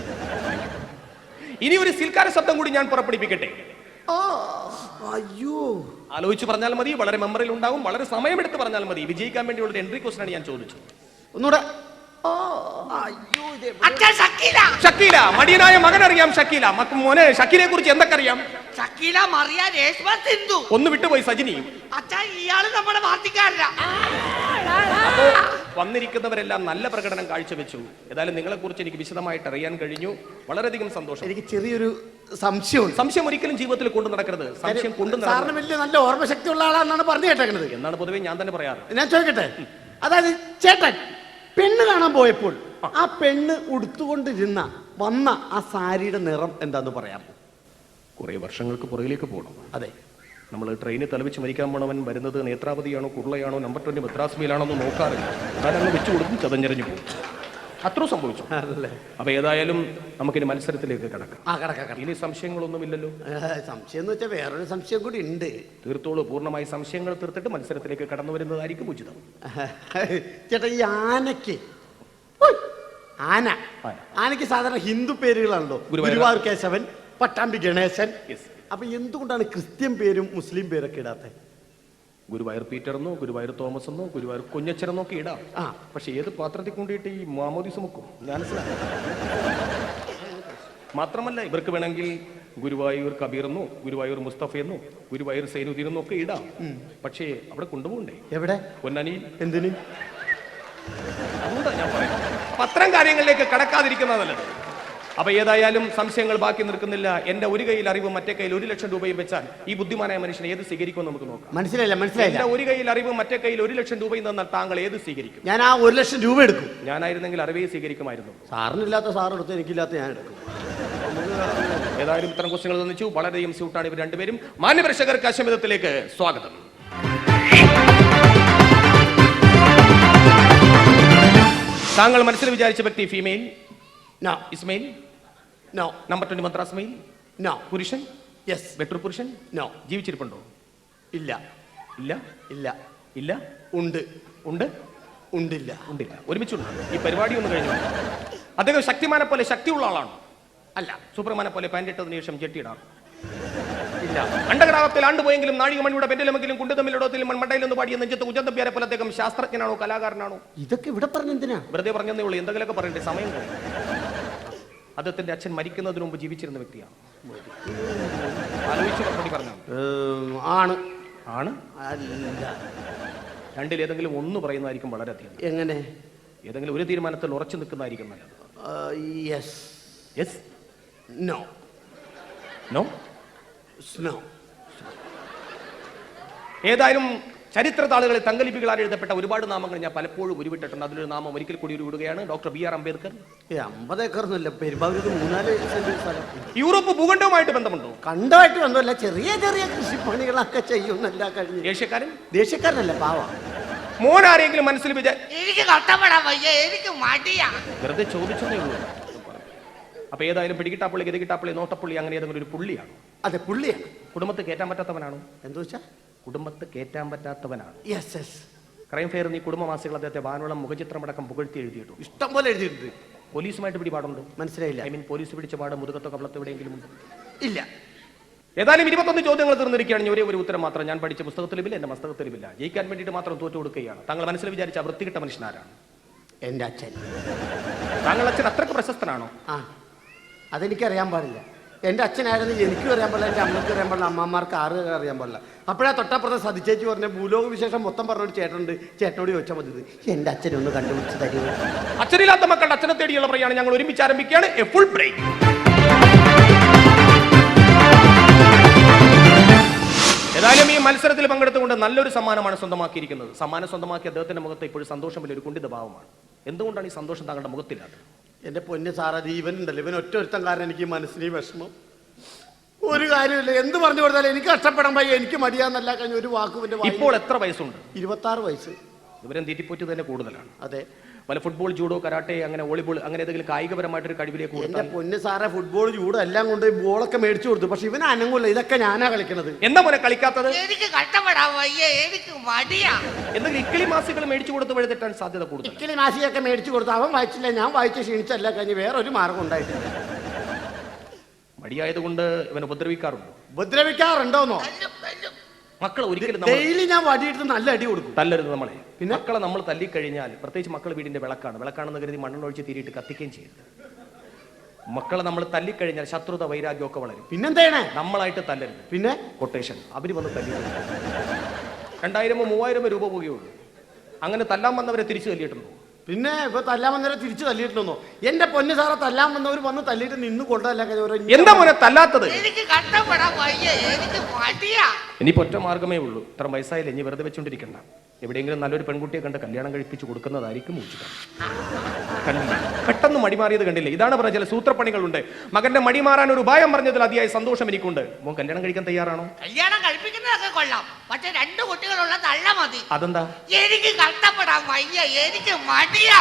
ഇനി ഒരു സിൽക്കാര ശബ്ദം കൂടി ഞാൻ പുറപ്പെടുപ്പിക്കട്ടെ. അയ്യോ, ആലോചിച്ച് പറഞ്ഞാൽ മതി, വളരെ മെമ്മറിയിൽ ഉണ്ടാവും, വളരെ സമയമെടുത്ത് പറഞ്ഞാൽ മതി. വിജയിക്കാൻ വേണ്ടിയുള്ള എൻട്രി ക്വസ്റ്റൻ ആണ് ഞാൻ ചോദിച്ചത്. ഒന്നുകൂടെ. ഷക്കീല, മടിയനായ മകൻ അറിയാം. ഷക്കീല മോനെ, ഷക്കീലയെ കുറിച്ച് എന്തൊക്കെ അറിയാം? ഷക്കീല, മറിയ, രേഷ്മ, സിന്ധു. ഒന്ന് വിട്ടുപോയി സജിനിയും. അച്ഛാ, ഇയാള് നമ്മുടെ പാർട്ടിക്കാരനാ. അപ്പോ വന്നിരിക്കുന്നവരെല്ലാം നല്ല പ്രകടനം കാഴ്ചവെച്ചു. ഏതായാലും നിങ്ങളെ കുറിച്ച് എനിക്ക് വിശദമായിട്ട് അറിയാൻ കഴിഞ്ഞു. വളരെയധികം സന്തോഷം. എനിക്ക് ചെറിയൊരു സംശയമുണ്ട്. സംശയം ഒരിക്കലും ജീവിതത്തിൽ കൊണ്ടു നടക്കരുത്. സംശയം കൊണ്ടു സാറിന് വലിയ നല്ല ഓർമ്മശക്തി ഉള്ള ആളാണെന്നാണ് പറഞ്ഞു കേട്ടേക്കുന്നത്. എന്നാണ് പൊതുവെ ഞാൻ തന്നെ പറയാറ്. ഞാൻ ചോദിക്കട്ടെ, അതായത് ചേട്ടൻ പെണ്ണ് കാണാൻ പോയപ്പോൾ ആ പെണ്ണ് ഉടുത്തുകൊണ്ടിരുന്ന വന്ന ആ സാരിയുടെ നിറം എന്താന്ന് പറയാമോ? കുറെ വർഷങ്ങൾക്ക് പുറകിലേക്ക് പോകണം. അതെ, നമ്മൾ ട്രെയിനിൽ തലവെച്ച് മരിക്കാൻ പോണവൻ വരുന്നത് നേത്രാവതിയാണോ കുർളയാണോ നമ്പർ 20 മദ്രാസ് മെയിലാണോ നോക്കാറില്ല. കാരണം വെച്ചു കൊടുക്കും, ചതഞ്ഞെറിഞ്ഞു പോകും. അത്ര സംഭവിച്ചു. അപ്പൊ ഏതായാലും നമുക്കിനി മത്സരത്തിലേക്ക് കിടക്കാം. ഇനി സംശയങ്ങളൊന്നുമില്ലല്ലോ? സംശയം എന്ന് വെച്ചാൽ വേറൊരു സംശയം കൂടി ഉണ്ട്. തീർത്തോളൂ. പൂർണ്ണമായി സംശയങ്ങൾ തീർത്തിട്ട് മത്സരത്തിലേക്ക് കടന്നു വരുന്നതായിരിക്കും ഉചിതം. ചേട്ടാ, ഈ ആനയ്ക്ക് സാധാരണ ഹിന്ദു പേരുകളാണല്ലോ. ഗുരുവായൂർ കേശവൻ, പട്ടാമ്പി ഗണേശൻ. അപ്പൊ എന്തുകൊണ്ടാണ് ക്രിസ്ത്യൻ പേരും മുസ്ലിം പേരൊക്കെ ഇടാത്തത്? ഗുരുവായൂർ പീറ്റർ എന്നോ ഗുരുവായൂർ തോമസ് എന്നോ ഗുരുവായൂർ കുഞ്ഞച്ചനെന്നൊക്കെ ഇടാം. പക്ഷെ ഏത് പാത്രത്തിൽ കൊണ്ടിട്ട് ഈ മാമോദീസ മുക്കും ഞാൻ മനസ്സിലാക്കി. മാത്രമല്ല ഇവർക്ക് വേണമെങ്കിൽ ഗുരുവായൂർ കബീർ എന്നോ ഗുരുവായൂർ മുസ്തഫ എന്നോ ഗുരുവായൂർ സൈനുദ്ദീൻ എന്നോ ഒക്കെ ഇടാം. പക്ഷേ അവിടെ കൊണ്ടുപോകണ്ടേ? എവിടെ? പൊന്നാനി. എന്തിന്? അതുകൊണ്ടാണ് ഞാൻ പറയുന്നത്. അത്തരം കാര്യങ്ങളിലേക്ക് കടക്കാതിരിക്കുന്നത് നല്ലത്. അപ്പൊ ഏതായാലും സംശയങ്ങൾ ബാക്കി നിൽക്കുന്നില്ല. എന്റെ ഒരു കയ്യിൽ അറിവ് മറ്റേ കയ്യിൽ 1 ലക്ഷം രൂപയും വെച്ചാൽ ഈ ബുദ്ധിമാനായ മനുഷ്യൻ ഏത് സ്വീകരിക്കുമെന്ന് നമുക്ക് നോക്കാം. മനസ്സിലായില്ല. എന്റെ ഒരു കയ്യിൽ അറിവ് മറ്റേ കയ്യിൽ 1 ലക്ഷം രൂപയും തന്നാൽ താങ്കൾ ഏത് സ്വീകരിക്കും? ഞാൻ ആ 1 ലക്ഷം രൂപ എടുക്കും. ഞാനായിരുന്നെങ്കിൽ അറിവേ സ്വീകരിക്കുമായിരുന്നു. സാറിനില്ലാത്ത സാർ എടുത്ത് എനിക്കില്ലാത്ത ഞാൻ എടുക്കും. ഏതായാലും ഇത്തരം ക്വസ്റ്റ്യങ്ങൾ തന്നിച്ചു. വളരെയും സ്യൂട്ടാണ് ഇവർ രണ്ടുപേരും. മാന്യപ്രേക്ഷകർക്ക് അശ്വമേധത്തിലേക്ക് സ്വാഗതം. താങ്കൾ മനസ്സിൽ വിചാരിച്ച വ്യക്തി female? No. Ismail? No. Number 20 Madras mail? No. പുരുഷൻ? യെസ്. വെട്ടൂർ പുരുഷൻ? നോ. ജീവിച്ചിരിപ്പുണ്ടോ? ഇല്ല. ഇല്ല. ഇല്ല. ഇല്ല. ഉണ്ട്. ഉണ്ട്. ഉണ്ടില്ല. ഉണ്ടില്ല. ഒരുമിച്ചുണ്ട്. ഈ പരിപാടി ഒന്ന് കഴിഞ്ഞു. അദ്ദേഹം ശക്തിമാനെ പോലെ ശക്തിയുള്ള ആളാണ്? അല്ല. സൂപ്പർമാനെ പോലെ പാൻറ് ഇട്ടതിന് ശേഷം ജെട്ടിയിടാറ്? ഇല്ല. അണ്ടകടാകത്തിൽ ആണ്ടുപോയെങ്കിലും നാഴികമണിയുടെ പെൻഡിലുമെങ്കിലും കുണ്ടുതമ്മിലിടത്തിലും മൺമണ്ടയിലൊന്ന് പാടിയ നെഞ്ചത്ത് കുഞ്ചന്തപ്പിയാരെ പോലെ അദ്ദേഹം ശാസ്ത്രജ്ഞനാണോ കലാകാരനാണോ? ഇതൊക്കെ ഇവിടെ പറഞ്ഞെന്തിനാ? വെറുതെ പറഞ്ഞതേ ഉള്ളൂ. എന്തെങ്കിലുമൊക്കെ പറയണ്ടേ? സമയം കഴിയും. അദ്ദേഹത്തിന്റെ അച്ഛൻ മരിക്കുന്നതിന് മുമ്പ് ജീവിച്ചിരുന്ന വ്യക്തിയാണ്. ആലോചിച്ച് മറുപടി പറഞ്ഞാൽ. ആണ്. ആണ്? അല്ല. രണ്ടിൽ ഏതെങ്കിലും ഒന്ന് പറയുന്നതായിരിക്കും വളരെയധികം. എങ്ങനെ? ഏതെങ്കിലും ഒരു തീരുമാനത്തിൽ ഉറച്ചു നിൽക്കുന്നതായിരിക്കും നല്ലത്. Yes. Yes. No. No. No. ഏതായാലും ചരിത്ര താളുകളിൽ തങ്കലിപികളാൽ എഴുതപ്പെട്ട ഒരുപാട് നാമങ്ങൾ ഞാൻ പലപ്പോഴും ഉരുവിട്ടിട്ടുണ്ട്. അതിലൊരു നാമം ഒരിക്കൽ കൂടി ഉരുവിടുകയാണ്. Doctor B R Ambedkar. 50 ഏക്കറൊന്നുമില്ല. പെരുമ്പാവൂർ 3-4 സെന്റ് സ്ഥലം. യൂറോപ്പ് ഭൂഖണ്ഡവുമായിട്ട് ബന്ധമുണ്ടോ? കണ്ടമായിട്ട് ബന്ധമല്ല. ചെറിയ ചെറിയ കൃഷിപ്പണികളൊക്കെ ചെയ്യുന്നല്ല കഴിഞ്ഞു. ഏഷ്യക്കാരൻ? ദേശക്കാരനല്ല, പാവ. മോൻ ആരെങ്കിലും മനസ്സിൽ എനിക്ക് കഷ്ടപ്പെടാൻ വയ്യ, എനിക്ക് മടിയാ. വെറുതെ ചോദിച്ചതേ ഉള്ളൂ. അപ്പൊ ഏതായാലും പിടികിട്ടാപ്പുള്ളി, ഗതികിട്ടാപ്പുള്ളി, നോട്ടപ്പുള്ളി അങ്ങനെ ഏതെങ്കിലും ഒരു പുള്ളിയാണ്? അതെ, പുള്ളിയാണ്. കുടുംബത്ത് കയറ്റാൻ പറ്റാത്തവനാണോ? എന്താ വെച്ചാ? കുടുംബത്ത് കയറ്റാൻ പറ്റാത്തവനാണ്. Yes yes. ക്രൈം ഫെയർ നീ കുടുംബവാസികൾ അദ്ദേഹത്തെ വാനോളം മുഖചിത്രമടക്കം പുകഴ്ത്തി എഴുതിയിട്ടു. ഇഷ്ടം പോലെ എഴുതിയിട്ടുണ്ട്. പോലീസുമായിട്ട് പിടിപാടുണ്ടോ? മനസ്സിലായില്ല. ഐ മീൻ പോലീസ് പിടിച്ച പാട് മുതുകത്തോ കവളത്തോ എവിടെയെങ്കിലും ഉണ്ട്? ഇല്ല. ഏതായാലും 21 ചോദ്യങ്ങൾ തീർന്നിരിക്കുകയാണ്. ഒരേ ഒരു ഉത്തരം മാത്രം. ഞാൻ പഠിച്ച പുസ്തകത്തിലുമില്ല, എന്റെ മസ്തകത്തിലുമില്ല. ജയിക്കാൻ വേണ്ടിയിട്ട് മാത്രം തോറ്റു കൊടുക്കുകയാണ്. താങ്കൾ മനസ്സിൽ വിചാരിച്ച വൃത്തികിട്ട മനുഷ്യനാരാണ്? എൻ്റെ അച്ഛൻ. താങ്കൾ അച്ഛൻ അത്രക്ക് പ്രശസ്തനാണോ? ആ, അതെനിക്കറിയാൻ പാടില്ല. എൻ്റെ അച്ഛനായിരുന്നു എനിക്കും അറിയാൻ പാടില്ല, എൻ്റെ അമ്മയ്ക്കും അറിയാൻ പാടില്ല, അമ്മമാർക്ക് ആരും അറിയാൻ പാടില്ല. അപ്പോഴാ തൊട്ടപ്പുറത്തെ സതിച്ചേച്ചി പറഞ്ഞ ഭൂലോക വിശേഷം മൊത്തം പറഞ്ഞൊരു ചേട്ടനുണ്ട്. ചേട്ടനോട് ചോദിച്ചാൽ മതി, എൻ്റെ അച്ഛനൊന്ന് കണ്ടുപിടിച്ച് തരുമോ? അച്ഛനില്ലാത്ത മക്കളുടെ അച്ഛനെ തേടിയുള്ള പറയാണ്. ഞങ്ങൾ ഒരുമിച്ച് ആരംഭിക്കുകയാണ്. A full break. ഏതായാലും ഈ മത്സരത്തിൽ പങ്കെടുത്തുകൊണ്ട് നല്ലൊരു സമ്മാനമാണ് സ്വന്തമാക്കിയിരിക്കുന്നത്. സമ്മാനം സ്വന്തമാക്കിയ അദ്ദേഹത്തിന്റെ മുഖത്ത് ഇപ്പോഴും സന്തോഷമില്ല, ഒരു കുണ്ഠിത ഭാവമാണ്. എന്തുകൊണ്ടാണ് ഈ സന്തോഷം താങ്കളുടെ മുഖത്തില്ലാത്തത്? എൻ്റെ പൊന്ന് സാർ, അത് ഇവനുണ്ടല്ലോ, ഇവൻ ഒറ്റ ഒരുത്തം കാരണം എനിക്ക് മനസ്സിന് വിഷമം. ഒരു കാര്യമില്ല, എന്ത് പറഞ്ഞു കൊടുത്താലും എനിക്ക് കഷ്ടപ്പെടാൻ പയ്യ, എനിക്ക് മടിയാന്നല്ല കഴിഞ്ഞ ഒരു വാക്കും. ഇപ്പോൾ എത്ര വയസ്സുണ്ട്? 26 വയസ്സ്. ഇവരും തീറ്റിപ്പോറ്റ് തന്നെ കൂടുതലാണ്. അതെ. പല ഫുട്ബോൾ, ജൂഡോ, കരാട്ടെ, അങ്ങനെ വോളിബോൾ, അങ്ങനെ ഏതെങ്കിലും കായികപരമായിട്ടൊരു കഴിവിലേക്ക് എന്റെ പൊന്ന് സാറെ, ഫുട്ബോൾ, ജൂഡോ എല്ലാം കൊണ്ട് ബോളൊക്കെ മേടിച്ചു കൊടുത്തു. പക്ഷെ ഇവൻ അനങ്ങൂല. ഇതൊക്കെ ഞാനാ കളിക്കണത്. എന്താ മോനെ കളിക്കാത്തത്? എനിക്ക് കഷ്ടപ്പെടാൻ വയ്യ, എനിക്ക് മടിയാ. എന്തെങ്കിലും ഇക്കിളി മാസികൾ മേടിച്ചു കൊടുത്ത് വഴുതെറ്റാൻ സാധ്യത കൂടുതൽ. ഇക്കിളി മാസിയൊക്കെ മേടിച്ചു കൊടുത്തു. അവൻ വായിച്ചില്ല, ഞാൻ വായിച്ച് ക്ഷീണിച്ചല്ല കഴിഞ്ഞ് വേറെ ഒരു മാർഗം ഉണ്ടായിട്ടില്ല. മടിയായതുകൊണ്ട് ഇവൻ ഉപദ്രവിക്കാറുണ്ടോ? ഉപദ്രവിക്കാറുണ്ടോന്നോ? മക്കളെ ഒരിക്കലും ഡെയിലി ഞാൻ വടിയെടുത്ത് നല്ല അടി കൊടുക്കും. തല്ലരുത് നമ്മളെ. പിന്നെ മക്കളെ നമ്മൾ തല്ലിക്കഴിഞ്ഞാൽ, പ്രത്യേകിച്ച് മക്കൾ വീടിന്റെ വിളക്കാണെന്ന് കരുതി മണ്ണെണ്ണൊഴിച്ച് തീരിയിട്ട് കത്തിക്കുകയും ചെയ്യരുത്. മക്കളെ നമ്മൾ തല്ലിക്കഴിഞ്ഞാൽ ശത്രുത, വൈരാഗ്യമൊക്കെ വളരും. പിന്നെന്താണ്? നമ്മളായിട്ട് തല്ലരുത്. പിന്നെ കൊട്ടേഷൻ അവര് വന്ന് തല്ലി 2000 3000 രൂപ പോകുകയുള്ളൂ. അങ്ങനെ തല്ലാൻ വന്നവരെ തിരിച്ചു തല്ലിയിട്ടുണ്ടോ? പിന്നെ ഇപ്പൊ തല്ലാൻ വന്നവരെ തിരിച്ചു തല്ലിയിട്ടുണ്ടോ? എന്റെ പൊന്ന് സാറെ, തല്ലാൻ വന്നവർ വന്ന് തല്ലിയിട്ട് നിന്ന് കൊണ്ടല്ല. എന്താ മോനെ തല്ലാത്തത്? എനിക്ക് കഷ്ടപ്പെടാൻ വയ്യ, എനിക്ക് മടിയാ. ഇനിയിപ്പോ ഒറ്റ മാർഗമേ ഉള്ളൂ. ഇത്ര വയസ്സായില്ല, ഇനി വെറുതെ വെച്ചോണ്ടിരിക്കണ്ട. എവിടെയെങ്കിലും നല്ലൊരു പെൺകുട്ടിയെ കണ്ട് കല്യാണം കഴിപ്പിച്ചു കൊടുക്കുന്നതായിരിക്കും ഉചിതം. കണ്ടില്ല, പെട്ടെന്ന് മടിമാറിയത് കണ്ടില്ലേ? ഇതാണ് പറഞ്ഞ ചില സൂത്രപ്പണികളുണ്ട്. മകന്റെ മടി മാറാൻ ഒരു ഉപായം പറഞ്ഞതിൽ അതിയായ സന്തോഷം എനിക്കുണ്ട്. മോൻ കല്യാണം കഴിക്കാൻ തയ്യാറാണോ? കല്യാണം കഴിപ്പിക്കുന്നതൊക്കെ കൊള്ളാം, പക്ഷെ 2 കുട്ടികളുള്ള തള്ള മതി. അതെന്താ? എനിക്ക് കഷ്ടപ്പെടാൻ വയ്യ, എനിക്ക് മടിയാ.